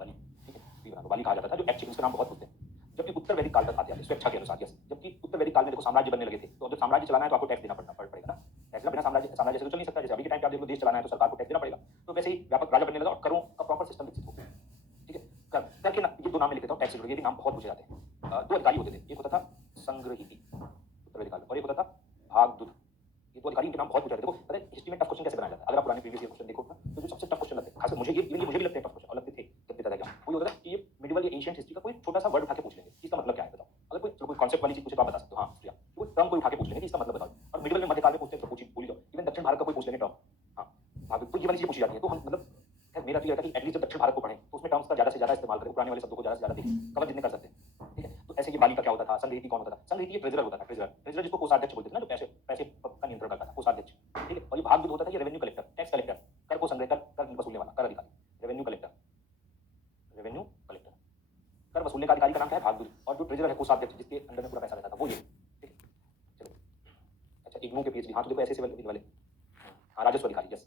वाली। ठीक है, वाली कहा जाता था, जो ऐच्छिक, उसका नाम बहुत होते हैं। जबकि उत्तर वैदिक काल तक आते हैं स्वेच्छा के अनुसार, यस, जबकि उत्तर वैदिक काल में देखो साम्राज्य बनने लगे थे, तो जब साम्राज्य चलाना है तो आपको टैक्स देना पड़ेगा ना, ऐसा बिना साम्राज्य से तो चल नहीं सकता। जैसे अभी के टाइम पे आप देखो देश चलाना है तो सरकार को टैक्स देना पड़ेगा, तो वैसे ही व्यापक राजा बनने लगा और करों का प्रॉपर सिस्टम विकसित हो गया। ठीक है, करके ना ये दो नाम में लिख देता हूँ, टैक्स ये भी नाम बहुत पूछे जाते हैं। दो अधिकारी होते थे, एक होता था संग्रहिती उत्तर वैदिक काल में, और एक होता था भागदूत। ये दो अधिकारी, इनके नाम बहुत पूछे जाते हैं। देखो पता है हिस्ट्री में टफ क्वेश्चन कैसे बनाया जाता है, अगर आप पुराने प्रीवियस ईयर क्वेश्चन देखो ना, तो जो सबसे टफ क्वेश्चन लगते हैं, खासकर मुझे मुझे भी लगते हैं टफ क्वेश्चन, और लगते थे जब देता था क्या, वो होता था कि ये मिडिवल या एंशिएंट हिस्ट्री का कोई छोटा सा वर्ड उठा के पूछ लेंगे, इसका मतलब क्या है बताओ। अगर कोई कोई कॉन्सेप्ट वाली चीज पूछे तो आप बता सकते हो, हाँ हिस्ट्री, वो टर्म कोई उठा के पूछ लेंगे कि इसका मतलब बताओ। और मिडिवल में मध्यकाल में पूछते हैं तो पूछ ही जाओ, इवन दक्षिण भारत का कोई पूछ लेंगे टर्म, हाँ तो ये वाली चीजें पूछी जाती है। तो हम मतलब मेरा तो ये रहता है कि एटलीस्ट जब दक्षिण भारत को पढ़ें तो उसमें टर्म्स का ज्यादा से ज्यादा इस्तेमाल करें, पुराने वाले शब्दों को ज्यादा से ज्यादा देखें, कवर जितने कर सकते हैं। ठीक है, तो ऐसे ये बाली का क्या होता था, संग्रहिती कौन होता था, संग्रहिती ट्रेजरर होता था, ट्रेजरर जिसको कोषाध्यक्ष बोलते थे ना, जो पैसे पैसे का नियंत्रण करता था, कोषाध्यक्ष। ठीक है, और ये भागदूत होता था, ये रेवेन्यू कलेक्टर, टैक्स कलेक्टर, कर को संग्रह कर वसूलने वाला, कर अधिकारी, रेवेन्यू कलेक्टर, रेवेन्यू कलेक्टर, कर वसूलने का अधिकारी का नाम क्या है, भागदूत। और जो ट्रेजरर है कोषाध्यक्ष, जिसके अंदर में पूरा पैसा रहता था, वो ये। ठीक है, चलो अच्छा, इग्नू के पीएचडी, हाँ तो देखो ऐसे वाले, हाँ राजस्व अधिकारी, यस।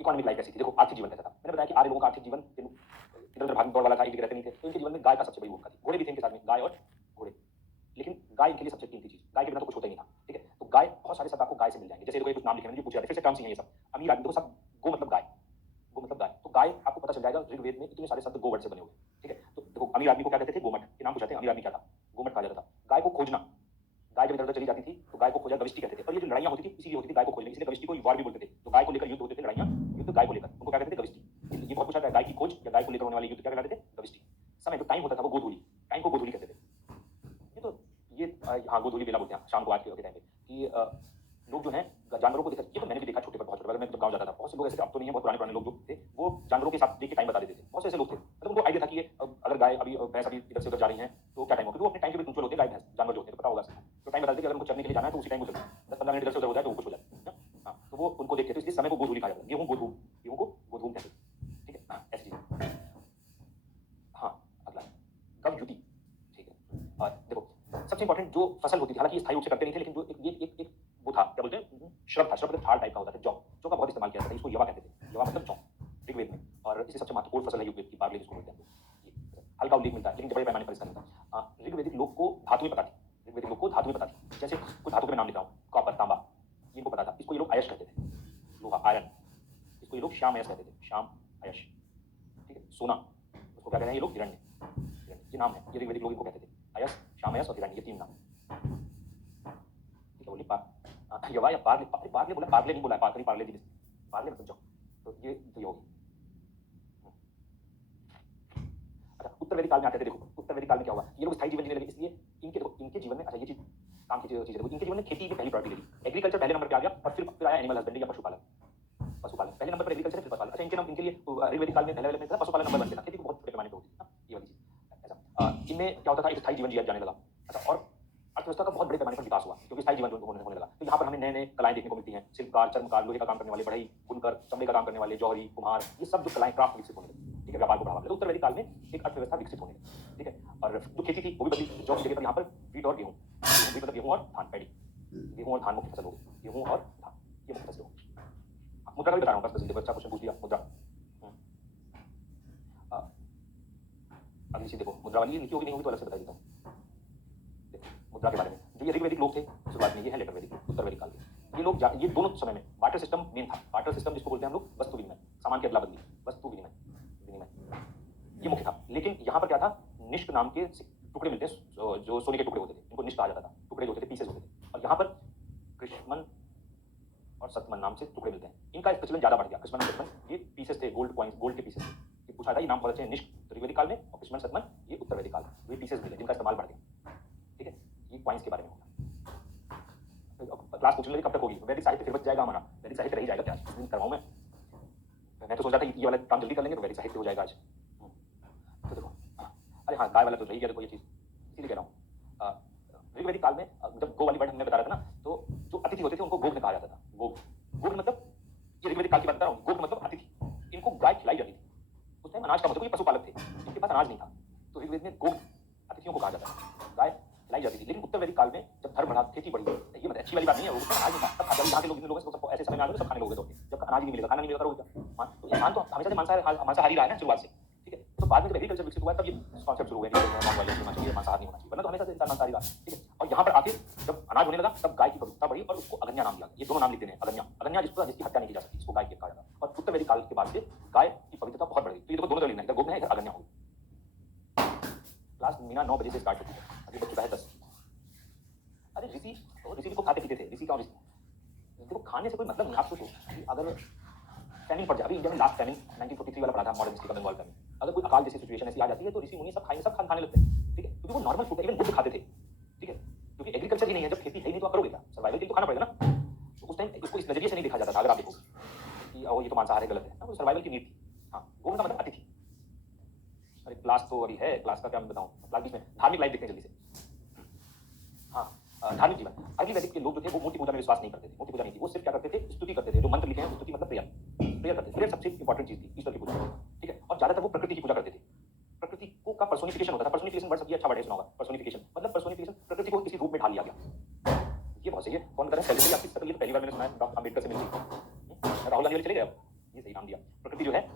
इकोनॉमिक लाइफ कैसी थी, देखो आर्थिक जीवन कैसा था, मैंने बताया कि आर्य लोगों का आर्थिक जीवन इधर उधर भाग दौड़ वाला था, एक जगह रहते नहीं थे, तो इनके जीवन में गाय का सबसे बड़ी भूमिका थी, घोड़े भी थे इनके साथ में, गाय और घोड़े। लेकिन गाय इनके लिए सबसे कीमती चीज, गाय के बिना तो कुछ होता ही नहीं था। ठीक है, तो गाय, बहुत सारे शब्द आपको गाय से मिल जाएंगे, जैसे कुछ नाम लिखे मैंने जो पूछे जाते हैं, फिर से टर्म्स ही हैं ये सब, अमीर आदमी, देखो सब गो मतलब गाय, गो मतलब गाय, तो गाय आपको पता चल जाएगा ऋग्वेद में इतने सारे शब्द गो वर्ड से बने हुए। ठीक है, तो देखो अमीर आदमी को क्या कहते थे, गोमट, के नाम पूछाते हैं, अमीर आदमी क्या था, गोमट कहा जाता था। गाय को खोजना, गाय जब इधर उधर चली जाती थी तो गाय को खोजा गविष्टि कहते थे, और ये जो लड़ाइयां होती थी इसीलिए होती थी गाय को खोजने, इसलिए गविष्टि को वार भी बोलते थे, तो गाय को लेकर युद्ध होते थे, लड़ाइयां, युद्ध गाय को लेकर, उनको क्या कहते थे, गविष्टि। ये बहुत पूछा था, गाय की खोज या गाय को लेकर होने वाले युद्ध क्या कहलाते थे, गविष्टि। समय जो टाइम होता था वो गोधूली, टाइम को गोधूली कहते थे। ये तो ये हाँ गोधूली बेला बोलते हैं शाम को, आज के टाइम पे कि लोग जो हैं जानवरों को देखा, ये तो मैंने भी देखा छोटे पर, बहुत छोटे, मैं जब गाँव जाता था बहुत से लोग ऐसे, अब तो नहीं है, बहुत पुराने पुराने लोग जो थे वो जानवरों के साथ देख के टाइम बता देते थे, बहुत से ऐसे लोग थे, मतलब उनको आइडिया था कि ये अगर गाय अभी भैंस अभी इधर से उधर जा रही है तो क्या टाइम होगा, वो अपने टाइम के भी पंक्चुअल होते हैं, गाय भैंस जानवर जो होते हैं, तो पता होगा तो टाइम बता देते कि अगर उनको चलने के लिए जाना है तो उसी टाइम को चलना, 10-15 मिनट इधर से उधर हो जाए तो वो कुछ हो जाए। हाँ तो वो उनको देखते थे, इसलिए समय को गोधूली कहा जाता है, गेहूं गोधूम, गेहूं को गोधूम कहते हैं। ठीक है, हाँ ऐसी चीज। हाँ अगला कब युति। ठीक है, और देखो सबसे इंपॉर्टेंट जो फसल होती थी, हालांकि स्थायी रूप से करते नहीं थे, लेकिन जो एक वो था, क्या बोलते हैं, श्रब था, श्रब मतलब झाड़ टाइप का होता था, जौ का बहुत इस्तेमाल किया जाता था, इसको यवा कहते थे, यवा मतलब जौ ऋग्वेद में, और इसे सबसे महत्वपूर्ण फसल है ऋग्वेद की, बारले जिसको बोलते हैं ये, हल्का उल्लेख मिलता है लेकिन बड़े पैमाने पर इसका मिलता है। ऋग्वेदिक लोग को धातु में पता थी, ऋग्वेदिक लोग को धातु में पता थी, जैसे कुछ धातु के मैं नाम लेता हूँ, कॉपर, तांबा, इनको पता था, इसको ये लोग अयश कहते थे, लोहा आयरन, इसको ये लोग श्याम अयश कहते थे, श्याम अयश। ठीक है, सोना, उसको क्या कहते हैं ये लोग, हिरण्य, ये नाम है, ये ऋग्वेदिक लोग इनको कहते थे, अयस, श्याम अयस और हिरण्य, ये तीन नाम। ठीक है, बोलिए यवा या पार्ले, पार्ले बोला, पार्ले नहीं बोला, पार्ले पार्ले जी, पार्ले मतलब जौ, तो ये तो ये होगी। अच्छा, उत्तर वैदिक काल में आते थे, देखो उत्तर वैदिक काल में क्या हुआ, ये लोग स्थायी जीवन जीने लगे, इसलिए इनके देखो इनके जीवन में, अच्छा ये चीज काम की चीज है, इनके जीवन में खेती में पहली प्रायोरिटी ले ली, एग्रीकल्चर पहले नंबर पे आ गया, और फिर आया एनिमल हस्बेंड्री या पशुपालन, पशुपालन पहले नंबर पर, एग्रीकल्चर फिर पशुपालन। अच्छा इनके नाम, इनके लिए ऋग्वेदिक काल में पहले वाले में था पशुपालन नंबर 1 पे था, खेती को बहुत छोटे पैमाने पे होती थी ना, ये वाली चीज। ऐसा इनमें क्या होता था, एक स्थायी जीवन जिया जाने लगा। अच्छा, और अर्थव्यवस्था का बहुत बड़े पैमाने पर विकास हुआ क्योंकि स्थायी जीवन होने लगा, तो यहाँ पर हमें नए नए कलाएं देखने को मिलती हैं, शिल्पकार, चर्मकार, लोहे का काम करने वाले, बढ़ई, बुनकर, चमड़े का काम करने वाले, जौहरी, कुम्हार, ये सब जो कलाएं क्राफ्ट विकसित होने लगी। ठीक है, व्यापार को बढ़ावा मिला, उत्तर वैदिक काल में एक अर्थव्यवस्था विकसित होने लगी। ठीक है, और जो खेती थी वो भी बदली, जौ की जगह पर यहाँ पर वीट और गेहूँ, वीट मतलब गेहूँ और धान, पैडी, गेहूँ और धान मुख्य फसल होगी, गेहूँ और धान ये मुख्य फसल होगी। मुद्रा का भी बता रहा हूँ, बच्चा क्वेश्चन पूछ दिया, मुद्रा। अगली चीज देखो, मुद्रा वाली लिखी होगी नहीं होगी तो अलग से बता देता हूँ मुद्रा के बारे में। जो ये ऋग्वेदिक लोग थे शुरुआत में, ये है लेटर वैदिक, उत्तर वैदिक काल के, ये लोग ये दोनों समय में बार्टर सिस्टम मेन था, बार्टर सिस्टम जिसको बोलते हैं हम लोग वस्तु विनिमय, सामान की अदला बदली, वस्तु विनिमय, विनिमय ये मुख्य था। लेकिन यहाँ पर क्या था, निष्क नाम के टुकड़े मिलते हैं, जो सोने के टुकड़े होते थे, इनको निष्क कहा जाता था, टुकड़े होते थे, पीसेस होते थे, और यहाँ पर कृष्मन और सतमन नाम से टुकड़े मिलते हैं, इनका प्रचलन ज्यादा बढ़ गया। कृष्मन और सतमन ये पीसेस थे, गोल्ड कॉइंस, गोल्ड के पीसेस थे, ये पूछा था, ये नाम बहुत अच्छे हैं, निष्क ऋग्वेदिक काल में, और कृष्मन सतमन ये उत्तर वैदिक काल में, ये पीसेस मिले जिनका इस्तेमाल बढ़ गया। ठीक है, ये कॉइंस के बारे में होगा, क्लास पूछने लगी कब तक होगी, वैदिक साहित्य फिर बच जाएगा हमारा, वैदिक साहित्य रह जाएगा क्या, करवाऊँ मैं तो सोचा था ये वाला काम जल्दी कर लेंगे तो वैदिक साहित्य हो जाएगा आज। तो देखो अरे हाँ, गाय वाला तो रही गया, देखो ये चीज इसीलिए कह रहा हूँ, ऋग्वेदिक काल में जब गो वाली वर्ड हमने बताया था ना, तो जो अतिथि होते थे उनको गोग कहा जाता था। गोग, गोग मतलब ये ऋग्वेदिक काल की बात बता रहा हूँ। गोग मतलब अतिथि, इनको गाय खिलाई जाती थी। उस टाइम अनाज का मतलब, ये पशुपालक थे, इनके पास अनाज नहीं था, तो ऋग्वेद में गोग अतिथियों को कहा जाता है, गाय खिलाई जाती थी। लेकिन उत्तर वैदिक काल में जब धर्म बढ़ा, खेती बढ़ी, ये मतलब अच्छी वाली बात नहीं है, वो अनाज नहीं था, सब खाते, यहाँ के लोग जितने लोग हैं सबको ऐसे समय में आ गए, सब खाने लोग हैं, जब अनाज नहीं मिलेगा, खाना नहीं मिलेगा, करोगे तो इंसान तो हमेशा से मांसाहारी रहा है ना शुरुआत से, ठीक है। तो बाद में जब एग्रीकल्चर विकसित हुआ तब ये कॉन्सेप्ट शुरू हुआ कि नॉन वायलेंस होना चाहिए, मांसाहार नहीं होना चाहिए, वरना तो हमेशा से इंसान मांसाहारी रहा, ठीक है। और यहाँ पर आके जब अनाज होने लगा तब गाय की पवित्रता बढ़ी और उसको अगन्या नाम दिया। ये दोनों नाम लिखते हैं, अगन्या, अगन्या जिसकी हत्या नहीं की जा सकती, इसको गाय कहा जाता है। और उत्तर वैदिक काल के बाद से गाय की पवित्रता बहुत बढ़ गई। तो ये देखो दोनों तरह लिखना है, इधर गोग है, इधर अगन्या होगी। क्लास मीना 9 बजे से स्टार्ट होती है, अभी बच चुका है 10। अरे ऋषि को खाते पीते थे, ऋषि का देखो खाने से कोई मतलब नहीं। आप सोचो कि अगर फैमिन पड़ जाए, अभी इंडिया में लास्ट फैमिन 1943 वाला पड़ा था, मॉडर्न हिस्ट्री का बंगाल फैमिन, अगर कोई अकाल जैसी सिचुएशन ऐसी आ जाती है तो ऋषि मुनि सब खाएंगे, सब खाने लगते हैं, ठीक है, क्योंकि वो नॉर्मल फूड है, इवन बुद्ध खाते थे, ठीक है, क्योंकि एग्रीकल्चर ही नहीं है, जब खेती है ही नहीं तो आप करोगे क्या, सर्वाइवल के लिए तो खाना पड़ेगा ना। तो उस टाइम इसको इस नजरिए से नहीं देखा जाता था, अगर आप देखो कि ये तो मांसाहार है, गलत है ना, सर्वाइवल की नीड थी। हाँ, गोग का मतलब अतिथि। अरे क्लास तो अभी है, क्लास का क्या मैं बताऊँ, क्लास बीच में धार्मिक लाइफ देखते हैं जल्दी से। हाँ, धार्मिक जीवन, अगली वैदिक के लोग जो थे वो मूर्ति पूजा में विश्वास नहीं करते थे, मूर्ति पूजा नहीं थी, वो सिर्फ क्या करते थे, स्तुति करते थे, जो मंत्र लिखे हैं स्तुति मतलब प्रेयर, प्रेयर करते थे, प्रेयर सबसे इंपॉर्टेंट चीज थी ईश्वर की पूजा, ठीक है। और ज्यादातर वो प्रकृति की पूजा करते थे, प्रकृति को का पर्सोनिफिकेशन होता था। पर्सोनिफिकेशन वर्ड सब ये अच्छा वर्ड है, सुना होगा पर्सोनिफिकेशन, मतलब पर्सोनिफिकेशन, प्रकृति को किसी रूप में ढाल लिया गया। ये बहुत सही है, कौन कर रहा है सेलिब्रिटी आपकी शक्ल, ये तो पहली बार मैंने सुना है, डॉक्टर अम्बेडकर से मिलती। राहुल गांधी वाले चले गए अब, ये सही नाम दिया। प्रकृति जो है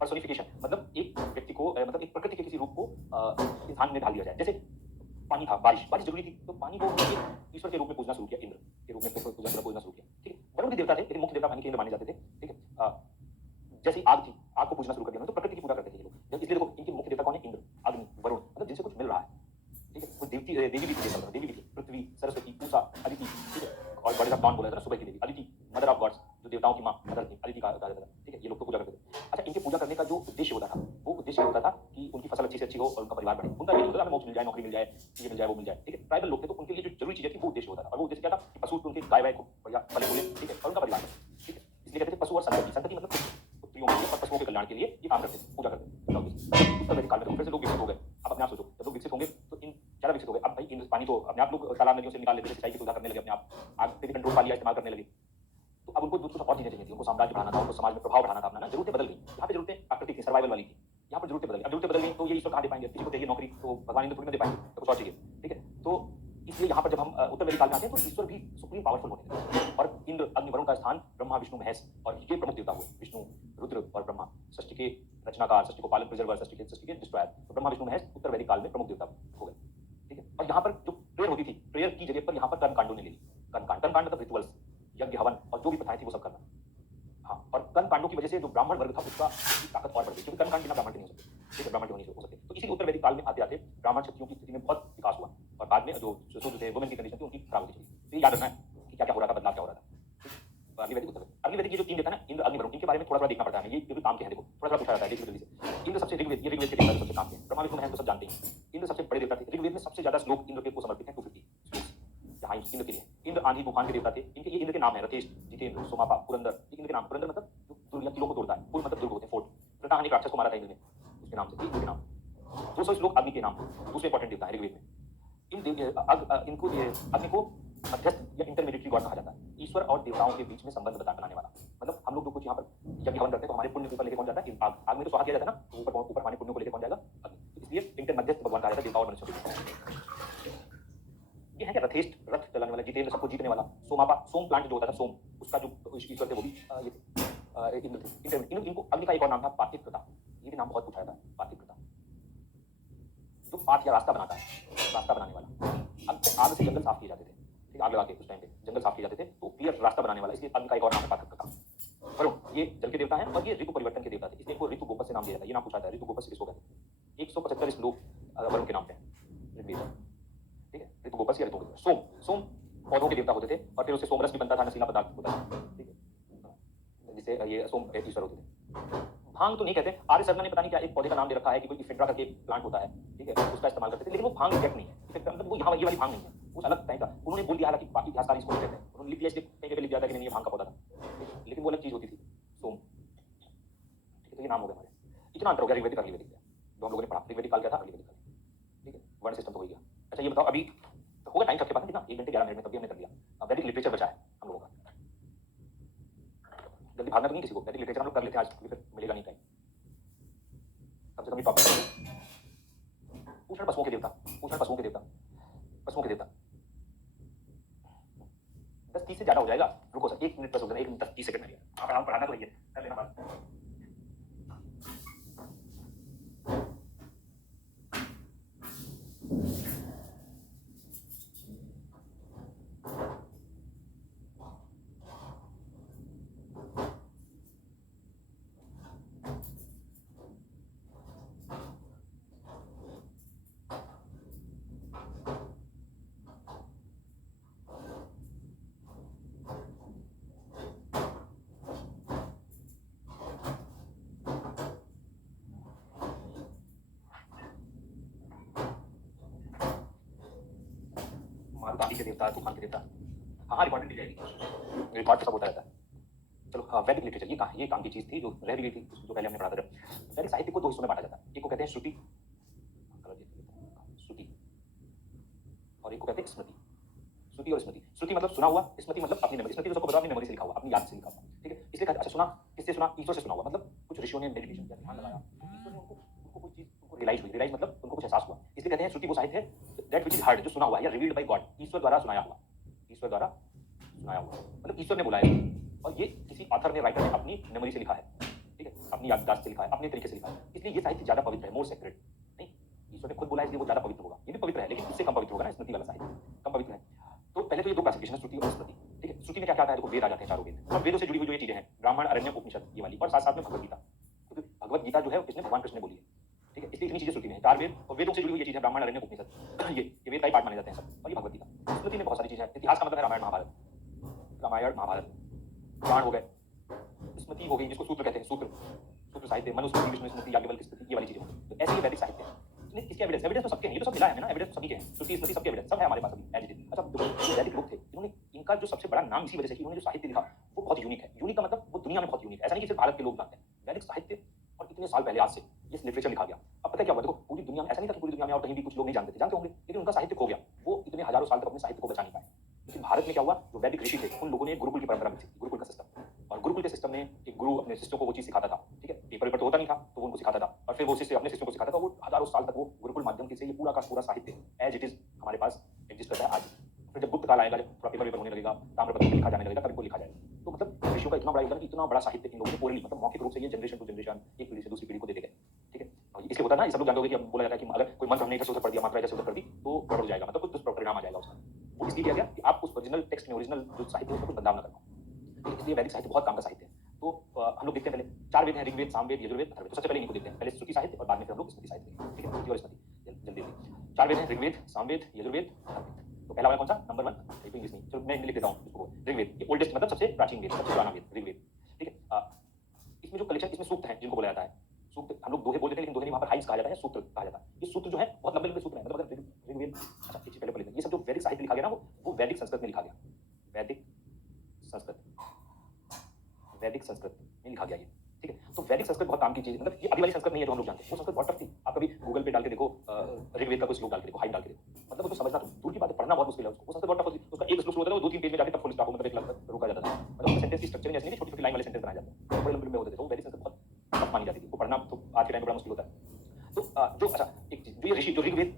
पर्सोनिफिकेशन, मतलब एक व्यक्ति को मतलब एक प्रकृति के किसी रूप को इंसान में ढाल दिया जाए। जैसे पानी था, बारिश जरूरी थी, तो पानी को ईश्वर के रूप में पूजना शुरू किया, इंद्र के रूप में पूजना शुरू किया, ठीक है। वरुण भी देवता थे, लेकिन मुख्य देवता पानी के इंद्र माने जाते थे, ठीक है। जैसे आग थी, आग को पूजना शुरू कर दिया, तो प्रकृति की पूजा करते थे ये लोग। इसलिए देखो इनके मुख्य देवता कौन है, इंद्र, अग्नि, वरुण, मतलब जिनसे कुछ मिल रहा है, ठीक है। कोई देवी भी थी, देवी भी थी, पृथ्वी, सरस्वती, उषा, अदिति, ठीक है। और गॉडेस ऑफ डॉन बोला जाता है, सुबह की देवी अदिति, मदर ऑफ गॉड्स, जो देवताओं की माँ, मदर थी, अदिति कहा जाता था, ठीक है। ये लोग तो पूजा करते थे। अच्छा, इनके पूजा करने का जो उद्देश्य होता था, वो उद्देश्य होता था कि उनकी फसल अच्छी से अच्छी हो और उनका परिवार बढ़े। उनका ये नहीं होता था मोक्ष मिल जाए, नौकरी मिल जाए, ये मिल जाए, वो मिल जाए, ठीक है। ट्राइबल लोग थे तो उनके लिए जो जरूरी चीजें थी वो उद्देश्य होता था, और वो उद्देश्य क्या था कि पशु उनके गाय वाय को बढ़िया पले फूले, ठीक है, और उनका परिवार बढ़े, ठीक है। इसलिए कहते थे पशु और संतति, संतति मतलब पुत्रियों के लिए और पशुओं के कल्याण के लिए ये काम करते थे, पूजा करते थे। उत्तर वैदिक काल में तो फिर से लोग विकसित हो गए। आप अपने आप सोचो, जब लोग विकसित होंगे तो इन ज्यादा विकसित हो गए। अब भाई इंद्र पानी तो अपने आप लोग तालाब नदियों से निकाल लेते थे, सिंचाई की सुविधा करने लगे अपने आप, आग पे भी कंट्रोल पा लिया, इस्तेमाल करने लगे। तो अब उनको कुछ और चीजें चाहिए थी, उनको साम्राज्य बढ़ाना था, उनको समाज में प्रभाव बढ़ाना था अपना ना, जरूरतें बदल गई। यहाँ पे जरूरतें प्राकृतिक थी, सर्वाइवल वाली थी, यहाँ पर जरूरतें बदल गई। अब जरूरतें बदल गई तो ये ईश्वर कहाँ दे पाएंगे, किसी को चाहिए नौकरी तो भगवान इंद्र थोड़ी ना दे पाएंगे, तो कुछ और चाहिए, ठीक है। तो इसलिए यहाँ पर जब हम उत्तर वैदिक काल में आते हैं तो ईश्वर भी सुप्रीम पावरफुल होने लगे, और इंद्र, अग्नि, वरुण का स्थान ब्रह्मा, विष्णु, महेश और ये प्रमुख देवता हुए, विष्णु, रुद्र और ब्रह्मा, सृष्टि के रचनाकार, सृष्टि को पालन, प्रिजर्वर, सृष्टि के डिस्ट्रॉयर। तो ब्रह्मा, विष्णु, महेश उत्तर वैदिक काल में प्रमुख देवता हो गए, ठीक है। और यहाँ पर जो प्रेयर होती थी, प्रेयर की जगह पर यहाँ पर कर्मकांडों ने ले ली। कर्मकांड मतलब रिचुअल्स, यज्ञ, हवन और जो भी प्रथाएं थी वो सब करना। हाँ, और कर्म कांडों की वजह से जो ब्राह्मण वर्ग था उसका ताकत और बढ़ गई, क्योंकि कर्म कांड बिना ब्राह्मण के नहीं हो सकते, ठीक है, ब्राह्मण के नहीं हो सकते। तो इसी उत्तर वैदिक काल में आते आते ब्राह्मण क्षत्रियों की स्थिति में बहुत विकास हुआ, और बाद में जो शूद्र थे, वुमेन की कंडीशन थी, उनकी खराब होती चली। तो ये याद रखना है कि क्या क्या हो रहा था, बदलाव क्या हो रहा था। तो अगली वैदिक उत्तर, अगली वैदिक ये जो तीन देता है ना, इंद्र, अग्नि, वरुण, इनके बारे में थोड़ा थोड़ा देखना पड़ता है, ये क्योंकि काम के हैं, देखो थोड़ा थोड़ा पूछा जाता है, देखिए जल्दी से। इंद्र सबसे ऋग्वेद, ये ऋग्वेद के देवता सबसे काम के हैं, ब्रह्मा, विष्णु, महेश तो सब जानते हैं। इंद्र सबसे बड़े देवता थे, ऋग्वेद में सबसे ज्यादा श्लोक इंद्र के को समर्पित हैं, 250 यहाँ इंद्र के लिए। इंद्र आंधी तूफान के देवता थे, इनके ये इंद्र के नाम है, रथेश, जितेंद्र, सोमापा, पुरंदर, ये इंद्र के नाम। पुरंदर मतलब दुर्ग किलों को तोड़ता है, पुर मतलब दुर्ग होते हैं, फोर्ट। वृताहानि राक्षस को मारा था इंद्र ने, उसके नाम से, इंद्र के नाम। 200 श्लोक अग्नि के नाम, दूसरे इंपॉर्टेंट देवता है ऋग्वेद में। इनको अग्नि को मध्यस्थ या इंटरमीडिएटरी गॉड कहा जाता है, ईश्वर और देवताओं के बीच में संबंध बनाने वाला। मतलब हम लोग जो कुछ यहाँ पर यज्ञ हवन करते हैं तो हमारे पुण्य के ऊपर लेके कौन जाता है, आग, आग में तो स्वाहा किया जाता है ना, तो ऊपर हमारे पुण्यों को लेके कौन जाएगा, अग्नि। तो इसलिए इंटर मध्यस्थ भगवान कहा जाता है देवताओं और मनुष्यों के बीच। ये है क्या, रथेष्ट, रथ चलाने वाला, जितेंद्र, सबको जीतने वाला। सोमापा, सोम प्लांट जो होता था, सोम, उसका जो ईश्वर थे वो भी ये थे, इंद्र थे। इनको अग्नि का एक और नाम था पातिव्रता, ये भी नाम बहुत पूछा जाता है, पातिव्रता, जो पाथ या रास्ता बनाता है, रास्ता बनाने वाला। आग से जंगल साफ किए जाते थे, ठीक, आग लगा के उस टाइम पे जंगल साफ किए जाते थे, तो क्लियर रास्ता बनाने वाला, इसलिए अग्नि का एक और नाम है पातिव्रता। वरुण, ये जल के देवता है और ये ऋतु परिवर्तन के देवता थे, इसलिए इनको ऋतु गोपस से नाम दिया जाता है। ये नाम पूछा जाता है, ऋतु गोपस किसको कहते हैं। 175 श्लोक वरुण के नाम पे ऋग्वेद, ठीक है, ऋतु गोपस या ऋतु गोपस। सोम, सोम पौधों के देवता होते थे, और फिर उससे सोमरस भी बनता था, नशीला पदार्थ होता था, ठीक है, जिसे ये सोम ईश्वर होते थे। भांग तो नहीं कहते, आर्य सरना ने पता नहीं क्या एक पौधे का नाम दे रखा है कि कोई इफेड्रा करके प्लांट होता है, ठीक है, उसका इस्तेमाल करते थे, लेकिन वो भांग एग्जैक्ट नहीं है, इफेक्ट मतलब वो यहाँ ये वाली भांग नहीं है, वो अलग टाइप का। उन्होंने बोल दिया, हालांकि बाकी इतिहासकार इसको कहते हैं, उन्होंने लिख दिया, इसलिए कहीं पे लिख दिया था कि नहीं ये भांग का पौधा था, लेकिन वो अलग चीज होती थी, सोम, ठीक है। तो ये नाम हो गया हमारे। इतना अंतर हो गया ऋग्वेदिक अगली वैदिक, जो हम लोगों ने पढ़ा। ऋग्वेदिक काल क्या था, अगली वैदिक काल, ठीक है, वर्ण सिस्टम तो हो गया। अच्छा ये बताओ, अभी होगा टाइम सबके पास कितना 1 घंटे 11 मिनट में, तभी हमने कर लिया। वैदिक लिटरेचर बचा है हम लोगों का, जल्दी भागना तो नहीं किसी को, वैदिक लिटरेचर हम लोग कर लेते हैं आज, क्योंकि फिर मिलेगा नहीं टाइम। सबसे कम टॉपिक पूषण पशुओं के देवता, पूषण पशुओं के देवता, पशुओं के देवता। 10-30 से ज्यादा हो जाएगा, रुको सर 1 मिनट बस हो जाएगा, 1 मिनट 10-30 सेकंड में आप पढ़ाना तो है, कर लेना बात। मारुतांडी के देवता, तूफान के देवता। हाँ रिकॉर्डिंग दी जाएगी, रिकॉर्ड सब होता रहता है। चलो हाँ, वैदिक लिटरेचर ये काम की चीज थी जो रह भी गई थी, जो पहले हमने पढ़ा था। वैदिक साहित्य को 2 हिस्सों में बांटा जाता है, एक को कहते हैं श्रुति, श्रुति, और एक को कहते हैं स्मृति। श्रुति और स्मृति, श्रुति मतलब सुना हुआ, स्मृति मतलब अपनी मेमोरी, स्मृति तो सबको पता अपनी मेमोरी से लिखा हुआ, अपनी याद से लिखा हुआ, ठीक है। इसलिए अच्छा सुना, किससे सुना? ईश्वर से सुना हुआ, मतलब कुछ ऋषियों ने मेडिटेशन किया, ध्यान लगाया, ईश्वर ने उनको कोई चीज उनको रियलाइज हुई, रियलाइज मतलब उनको कुछ एहसास हुआ, इसलिए कहते हैं श्रुति वो साहित्य है दैट विच इज हर्ड, जो सुना हुआ है या रिवील्ड बाय गॉड, ईश्वर द्वारा सुनाया हुआ, ईश्वर द्वारा सुनाया हुआ, मतलब ईश्वर ने बुलाया और ये किसी ऑथर ने, राइटर ने अपनी मेमोरी से लिखा है, ठीक है, अपनी याददाश्त से लिखा है, अपने तरीके से लिखा है, इसलिए ये साहित्य ज्यादा पवित्र है, मोर सेक्रेड। नहीं, ईश्वर ने खुद बोला इसलिए वो ज्यादा पवित्र होगा, ये भी पवित्र है लेकिन इससे कम पवित्र होगा ना, स्मृति वाला साहित्य कम पवित्र है। तो पहले तो ये 2 क्लासिफिकेशन है, श्रुति और स्मृति, ठीक है। श्रुति में क्या क्या आता है, देखो वेद आ जाते हैं, चारों वेद, और वेदों से जुड़ी हुई जो ये चीजें हैं, ब्राह्मण, अरण्यक, उपनिषद, ये वाली, और साथ साथ में भगवत गीता, क्योंकि भगवत गीता जो है इसने भगवान कृष्ण ने बोली है, ठीक है, इसलिए इतनी चीजें श्रुति में है, 4 वेद और वेदों से जुड़ी हुई ये चीजें, ब्राह्मण, अरण्यक, उपनिषद, ये वेद का ही पार्ट माने जाते हैं सब, और ये भगवत गीता। स्मृति में बहुत सारी चीजें हैं, इतिहास का मतलब है रामायण महाभारत, रामायण महाभारत, पुराण हो गए, स्मृति हो गई जिसको सूत्र कहते हैं, सूत्र, सूत्र साहित्य, मनुस्मृति, विष्णु स्मृति, याज्ञवल्क्य स्मृति, ये वाली चीजें होगी। तो ऐसे ही वैदिक साहित्य है, इसके एविडेंस, एविडेंस तो सबके हैं, ये तो सब मिला है ना, एविडेंस सभी के हैं, श्रुति स्मृति सबके एविडेंस सब है हमारे पास अभी एज इट इज। अच्छा, जो वैदिक लोग थे इन्होंने, इनका जो सबसे बड़ा नाम इसी वजह से कि उन्होंने जो साहित्य लिखा वो बहुत यूनिक है। यूनिक का मतलब वो दुनिया में बहुत यूनिक है, ऐसा नहीं कि सिर्फ भारत के लोग जानते हैं वैदिक साहित्य, और इतने साल पहले आज से ये लिटरेचर लिखा गया। अब पता है क्या हुआ, देखो पूरी दुनिया में ऐसा नहीं था कि पूरी दुनिया में और कहीं भी कुछ लोग नहीं जानते थे, जानते होंगे, लेकिन उनका साहित्य खो गया, वो इतने हजारों साल तक अपने साहित्य को बचा नहीं पाए। लेकिन भारत में क्या हुआ, जो वैदिक ऋषि थे उन लोगों ने गुरुकुल की परंपरा विकसित की, गुरुकुल का सिस्टम, और गुरुकुल के सिस्टम में एक गुरु अपने शिष्यों को वो चीज सिखाता था, ठीक है, पेपर पेपर तो होता नहीं था तो वो उनको सिखाता था, और फिर वो शिष्य अपने शिष्यों को सिखाता था, वो हजारों साल तक वो गुरुकुल माध्यम से ये पूरा का पूरा साहित्य एज इट इज हमारे पास एग्जिस्ट करता है आज। फिर जब गुप्त काल आएगा, जब थोड़ा पेपर होने लगेगा, ताम्रपत्र में लिखा जाने लगेगा, तब इनको लिखा जाएगा। तो मतलब ऋषियों का इतना बड़ा योगदान, इतना बड़ा साहित्य इन लोगों ने ओरली, मतलब मौखिक रूप से ये जनरेशन टू जनरेशन, एक पीढ़ी से दूसरी पीढ़ी को देते गए, ठीक है। इसलिए होता है ना, सब लोग जानते होंगे कि अब बोला जाता है कि अगर कोई मंत्र हमने इधर से उधर पढ़ दिया, मात्रा इधर से उधर कर दी तो गड़बड़ हो जाएगा, मतलब कुछ दुष्परिणाम आ जाएगा उसका। वो इसलिए किया गया कि आप उस ओरिजिनल टेक्स्ट में, ओरिजिनल जो साहित्य है उसमें कुछ बदलाव न करना, इसलिए वैदिक साहित्य बहुत काम का साहित्य है। तो हम लोग देखते हैं पहले 4 वेद हैं, ऋग्वेद, सामवेद, यजुर्वेद, अथर्ववेद। तो सबसे पहले इनको देखते हैं, पहले श्रुति साहित्य और बाद में फिर हम लोग स्मृति साहित्य देखेंगे, ठीक है, श्रुति और स्मृति जल्दी जल्दी। 4 वेद हैं, ऋग्वेद, सामवेद, यजुर्वेद, अथर्ववेद। तो पहला वाला कौन सा, नंबर 1, तो इंग्लिश नहीं, चलो मैं लिख देता हूँ इसको, ऋग्वेद, ये ओल्डेस्ट मतलब सबसे प्राचीन वेद, सबसे पुराना वेद, ऋग्वेद, ठीक है। इसमें जो कलेक्शन, इसमें सूक्त हैं जिनको बोला जाता है, सूक्त हम लोग दोहे बोलते हैं, लेकिन दोहे नहीं, वहाँ पर हाइम्स कहा जाता है, सूत्र कहा जाता है। ये सूत्र जो है बहुत लंबे लंबे सूत्र हैं, मतलब अगर ऋग्वेद, अच्छा एक चीज पहले पढ़ लेते हैं, ये सब जो वैदिक साहित्य लिखा गया ना, वो वैदिक संस्कृत में लिखा गया, वैदिक संस्कृत, वैदिक संस्कृत में लिखा गया ये, ठीक है। तो वैदिक संस्कृत बहुत काम की चीज, मतलब ये अभी वाली संस्कृत नहीं है जो हम लोग जानते हैं, वो संस्कृत बहुत टफ थी। आप कभी गूगल पे डाल के देखो, ऋग्वेद का कोई श्लोक डाल के देखो, हाइम डाल के देखो, मतलब उसको समझना तो दूर की बात है, पढ़ना बहुत मुश्किल है उसको, वो संस्कृत बहुत टफ होती है। उसका एक श्लोक होता है वो 2-3 पेज में जाके तब फुल स्टॉप, मतलब एक लाइन रोका जाता था, मतलब सेंटेंस की स्ट्रक्चर ऐसी नहीं, छोटी छोटी लाइन वाले सेंटेंस बनाए जाते हैं, बड़े लंबे होते थे, तो वैदिक संस्कृत बहुत टफ मानी जाती थी, वो पढ़ना तो आज के टाइम में बड़ा मुश्किल होता है। तो जो अच्छा एक चीज, जो ये ऋषि, जो ऋग्वेद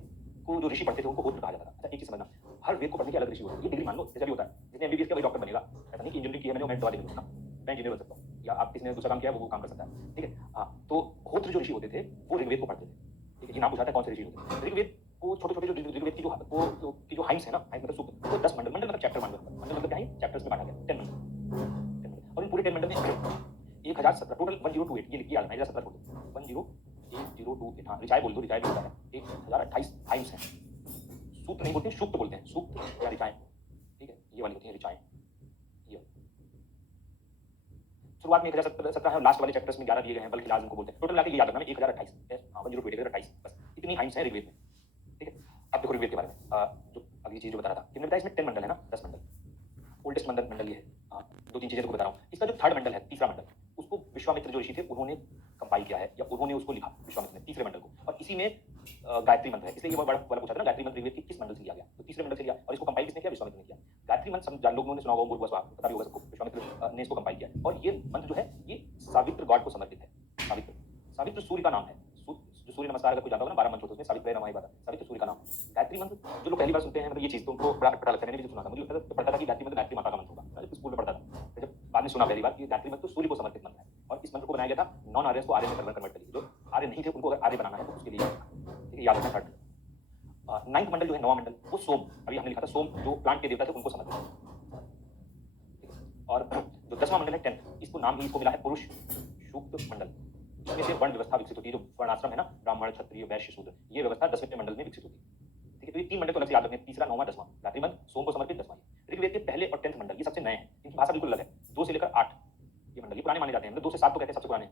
को जो ऋषि पढ़ते थे उनको होत्र कहा जाता था। अच्छा एक चीज समझना, हर वेद को पढ़ने के अलग ऋषि होते हैं, ये डिग्री मान लो जैसा भी होता है, जिसने एमबीबीएस किया वही डॉक्टर बनेगा, ऐसा नहीं कि इंजीनियरिंग की है मैंने मैं दवा दे दूंगा, मैं इंजीनियर बन सकता हूँ, या आप किसी ने दूसरा काम किया वो काम कर सकता है, ठीक है। हाँ, तो होत्र जो ऋषि होते थे वो ऋग्वेद को पढ़ते थे, ठीक है। ये नाम पूछा था कौन से ऋषि होते हैं, ऋग्वेद को छोटे छोटे जो ऋग्वेद की जो हाइम्स है ना, हाइम्स मतलब सूक्त, वो 10 मंडल, मंडल मतलब चैप्टर, मंडल मतलब क्या है, चैप्टर्स में बांटा गया, 10 मंडल, और इन पूरे 10 मंडल में 1017 टोटल 1028, ये लिखिए, 1017 छोड़ दो, 1028, हाँ रिचाई बोल दो, रिचाई भी होता है, 1028 हाइम्स हैं। सूत्र नहीं बोलते, सूक्त बोलते हैं, सूक्त या रिचाएं, ठीक है, ये वाली होती है रिचाएं। ये शुरुआत में 1017 है, लास्ट वाले चैप्टर्स में 11 दिए गए हैं, बल्कि लास्ट को बोलते हैं, टोटल लाके ये याद रखना है 1028, हाँ 1028, बस इतनी हाइम्स है ऋग्वेद में, ठीक है। अब देखो ऋग्वेद के बारे में, जो अगली चीज जो बता रहा था, कितने बताया इसमें 10 मंडल है ना, 10 मंडल, ओल्डेस्ट मंडल ये है। हाँ 2-3 चीजें तो बता रहा हूँ। इसका जो 3rd मंडल है, तीसरा मंडल, उसको विश्वामित्र जो ऋषि थे उन्होंने कंपाइल किया है, या उन्होंने उसको लिखा विश्वामित्र ने, तीसरे मंडल को, और इसी में गायत्री मंत्र है, इसलिए ये बड़ा वाला पूछा था ना, गायत्री मंत्र ऋग्वेद की किस मंडल से लिया गया, तो तीसरे मंडल से लिया और इसको कंपाइल किसने किया? विश्वामित्र ने किया। गायत्री मंत्र सब लोगों ने सुना होगा, भूर्भुवः स्वः, पता भी होगा सबको, विश्वामित्र ने इसको कंपाइल किया और ये मंत्र जो है ये सावित्र गॉड को समर्पित है। सावित्र, सावित्र सूर्य का नाम है। जो सूर्य नमस्कार अगर कोई जानता होगा ना, 12 मंत्र होते हैं उसमें सावित्र्य नमः 12, सावित्र सूर्य का नाम है। गायत्री मंत्र जो लोग पहली बार सुनते हैं मतलब ये चीज तो उनको बड़ा अटपटा लगता है। मैंने भी सुना था, मुझे लगता था पढ़ता था कि गायत्री मंत्र गायत्री माता का मंत्र होगा, जब स्कूल में पढ़ता था। जब बाद में सुना पहली बार कि गायत्री मंत्र तो सूर्य को समर्पित मंत्र है और इस मंत्र को बनाया गया था नॉन आर्यस को आर्य में कन्वर्ट करने के लिए। जो आर्य नहीं थे उनको अगर आर्य बनाना है तो उसके लिए, ठीक है, याद रखना। थर्ड नाइन्थ मंडल जो है, 9वां मंडल, वो सोम, अभी हमने लिखा था सोम जो प्लांट के देवता थे उनको समर्पित है। और जो 10वां मंडल है 10th, इसको नाम ही इसको मिला है पुरुष सूक्त मंडल। इसमें से वर्ण व्यवस्था विकसित होती है, जो वर्णाश्रम है ना, ब्राह्मण क्षत्रिय वैश्य शूद्र, ये व्यवस्था 10वें मंडल में विकसित होती है। ठीक है, तो ये 3 मंडल को अलग से याद रखने, तीसरा 9वां 10वां, गायत्री मंत्र सोम को समर्पित 10वां। ऋग्वेद के पहले और 10th मंडल ये सबसे नए हैं, इनकी भाषा बिल्कुल अलग है। 2 से लेकर 8 ये मंडल ये पुराने माने जाते हैं, मतलब 2 से 7 तो कहते हैं सबसे पुराने,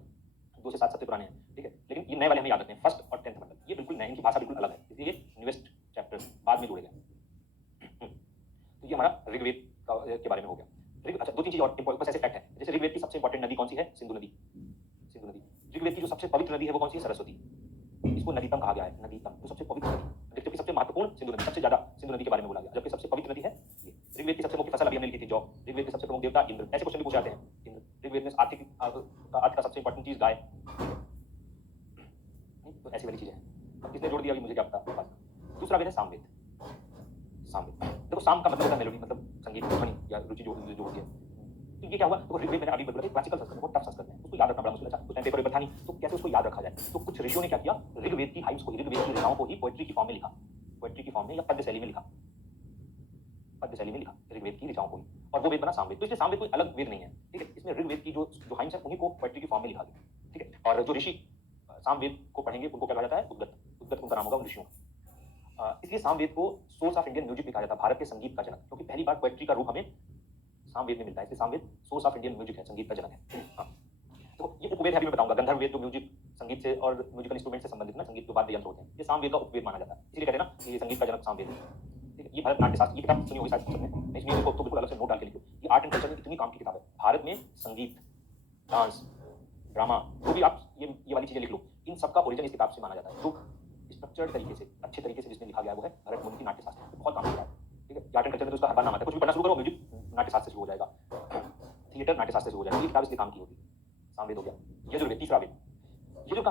2 से 7 सबसे पुराने हैं, ठीक है, लेकिन ये नए वाले हमें याद रखते हैं। फर्स्ट और 10th मंडल ये बिल्कुल नए, इनकी भाषा बिल्कुल अलग है, इसलिए ये न्यूएस्ट चैप्टर बाद में जोड़े गए। तो ये हमारा ऋग्वेद के बारे में हो गया। अच्छा, 2-3 चीज और बस ऐसे फैक्ट है, जैसे ऋग्वेद की सबसे इंपॉर्टेंट नदी कौन सी है? सिंधु नदी। सिंधु नदी। ऋग्वेद की जो सबसे पवित्र नदी है वो कौन सी है? सरस्वती। इसको नदीतम कहा गया है, नदीतम, जो सबसे पवित्र नदी। जबकि सबसे महत्वपूर्ण सिंधु नदी, सबसे ज्यादा सिंधु नदी के बारे में बोला गया, जबकि सबसे पवित्र नदी है ये। ऋग्वेद की सबसे मुख्य फसल अभी हमने लिखी थी जौ। ऋग्वेद के सबसे प्रमुख देवता इंद्र, ऐसे क्वेश्चन भी पूछे जाते हैं। इंद्र। ऋग्वेद में आर्थिक अर्थ का सबसे इंपॉर्टेंट चीज गाय, तो ऐसी वाली चीजें हैं। किसने जोड़ दिया अभी मुझे क्या पता। दूसरा वेद है सामवेद। सामवेद देखो, साम का मतलब होता है मेलोडी, मतलब संगीत, ध्वनि या रुचि जो होती है। तो ये क्या हुआ? तो ऋग्वेद मैंने अभी बोला क्लासिकल संस्कृत, बहुत टफ संस्कृत है, उसको याद रखना बड़ा मुश्किल है। कुछ टाइम पेपर था नहीं, तो कैसे उसको याद रखा जाए? तो कुछ ऋषियों ने क्या किया, ऋग्वेद की हाइम्स को, ऋग्वेद की रचनाओं को ही पोएट्री की फॉर्म में लिखा, पोएट्री की फॉर्म में या पद्य शैली में लिखा, पद्य शैली में लिखा ऋग्वेद की रचनाओं को ही, और वो वेद बना सामवेद। तो इसलिए सामवेद कोई अलग वेद नहीं है, ठीक है, इसमें ऋग्वेद की जो हाइम्स है उन्हीं को पोएट्री की फॉर्म में लिखा गया, ठीक है। और जो ऋषि सामवेद को पढ़ेंगे उनको क्या कहा जाता है? उद्गत। उद्गत उनका नाम होगा उन ऋषियों का। इसलिए सामवेद को सोर्स ऑफ इंडियन म्यूजिक भी कहा जाता है, भारत के संगीत का जनक, क्योंकि पहली बार पोएट्री का रूप हमें सामवेद में मिलता है, इसलिए Samaveda source of Indian music है, संगीत का जनक है। हाँ, तो ये उपवेद है, अभी मैं बताऊंगा। गंधर्व वेद जो म्यूजिक, संगीत से और म्यूजिकल इंस्ट्रूमेंट से संबंधित ना, संगीत के वाद्य यंत्र होते हैं, ये सामवेद का उपवेद माना जाता है, इसलिए कहते हैं ना कि ये संगीत का जनक सामवेद है, ठीक है। ये भारत नाट्य शास्त्र, ये किताब सुनी होगी शायद सबने, इसमें इसको तो बिल्कुल अलग से नोट डाल के लिखो। ये आर्ट एंड कल्चर में इतनी काम की किताब है। भारत में संगीत, डांस, ड्रामा, जो भी आप ये वाली चीजें लिख लो, इन सबका ओरिजिन इस किताब से माना जाता है। जो स्ट्रक्चर्ड तरीके से, अच्छे तरीके से जिसमें लिखा गया वो है भरत मुनि की नाट्य शास्त्र, बहुत काम की किताब है, ठीक है। आर्ट एंड कल्चर में तो उसका हर बार नाम आता है, कुछ भी पढ़ना शुरू करो म्यूजिक नाट्य शास्त्र से हो जाएगा, थिएटर नाट्य शास्त्र से हो जाएगा। ये किताब इसलिए काम की होगी। सामवेद हो गया। यजुर्वेद, तीसरा वेद।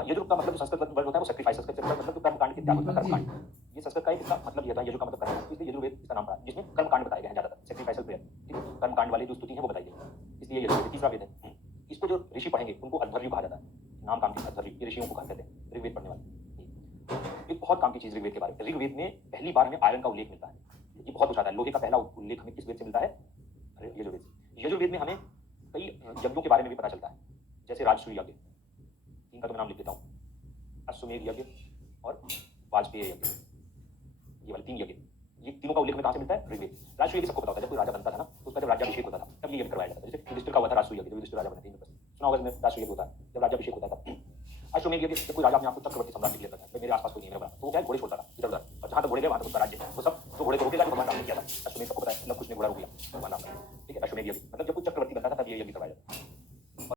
यजुर् का मतलब जो संस्कृत वर्ड होता है वो सैक्रिफाइस, संस्कृत का मतलब कर्मकांड के त्याग होता है, कर्मकांड। ये संस्कृत का एक इसका मतलब ये था, यजुर् का मतलब करना, इसलिए यजुर्वेद इसका नाम पड़ा, जिसमें कर्मकांड बताए गए हैं ज्यादातर, सैक्रिफाइसल प्रेयर, ठीक है, कर्मकांड वाली जो स्तुति है वो बताई गई, इसलिए यजुर्वेद तीसरा वेद है। इसको जो ऋषि पढ़ेंगे उनको अध्वर्यु कहा जाता है, नाम काम की अध्वर्यु, ये ऋषियों को कहते हैं ऋग्वेद पढ़ने वाले। एक बहुत काम की चीज ऋग्वेद के बारे में, ऋग्वेद में पहली बार हमें आयरन का उल्लेख मिलता है, ये बहुत पूछा है। लोहे का पहला उल्लेख हमें किस वेद से मिलता है? यजुर्वेद से। यजुर्वेद में हमें कई यज्ञों के बारे में भी पता चलता है, जैसे राजसूय यज्ञ, इनका तो मैं नाम लिख देता हूँ, अश्वमेध यज्ञ और वाजपेय यज्ञ, ये वाले 3 यज्ञ, ये तीनों का उल्लेख हमें कहाँ से मिलता है? ऋग्वेद। राजसूय यज्ञ सबको पता होता है, जब कोई राजा बनता था ना तो उसका जब राज्याभिषेक होता था तब ये यज्ञ करवाया जाता था। जैसे युधिष्ठिर का हुआ था राजसूय यज्ञ, जब युधिष्ठिर राजा बने थे, सुना होगा राजसूय यज्ञ होता है जब राज्याभिषेक होता था। अश्वमेध यज्ञ, जब कोई राजा अपने आप को चक्रवर्ती सम्राट डिक्लेयर करता है, मेरे आसपास कोई नहीं है, तो वो क्या घोड़े छोड़ता था इधर उधर, और जहाँ तक घोड़े गए वहाँ तक उसका राज्य, वो सब जो घोड़े को रोकेगा भगवान राम ने किया था। अश्वमेध सबको पता है, मतलब कुछ ने घोड़ा रोक लिया, भगवान राम ने, ठीक है। अश्वमेध यज्ञ मतलब जब कोई चक्रवर्ती बनता था तब ये यज्ञ करवाया जाता।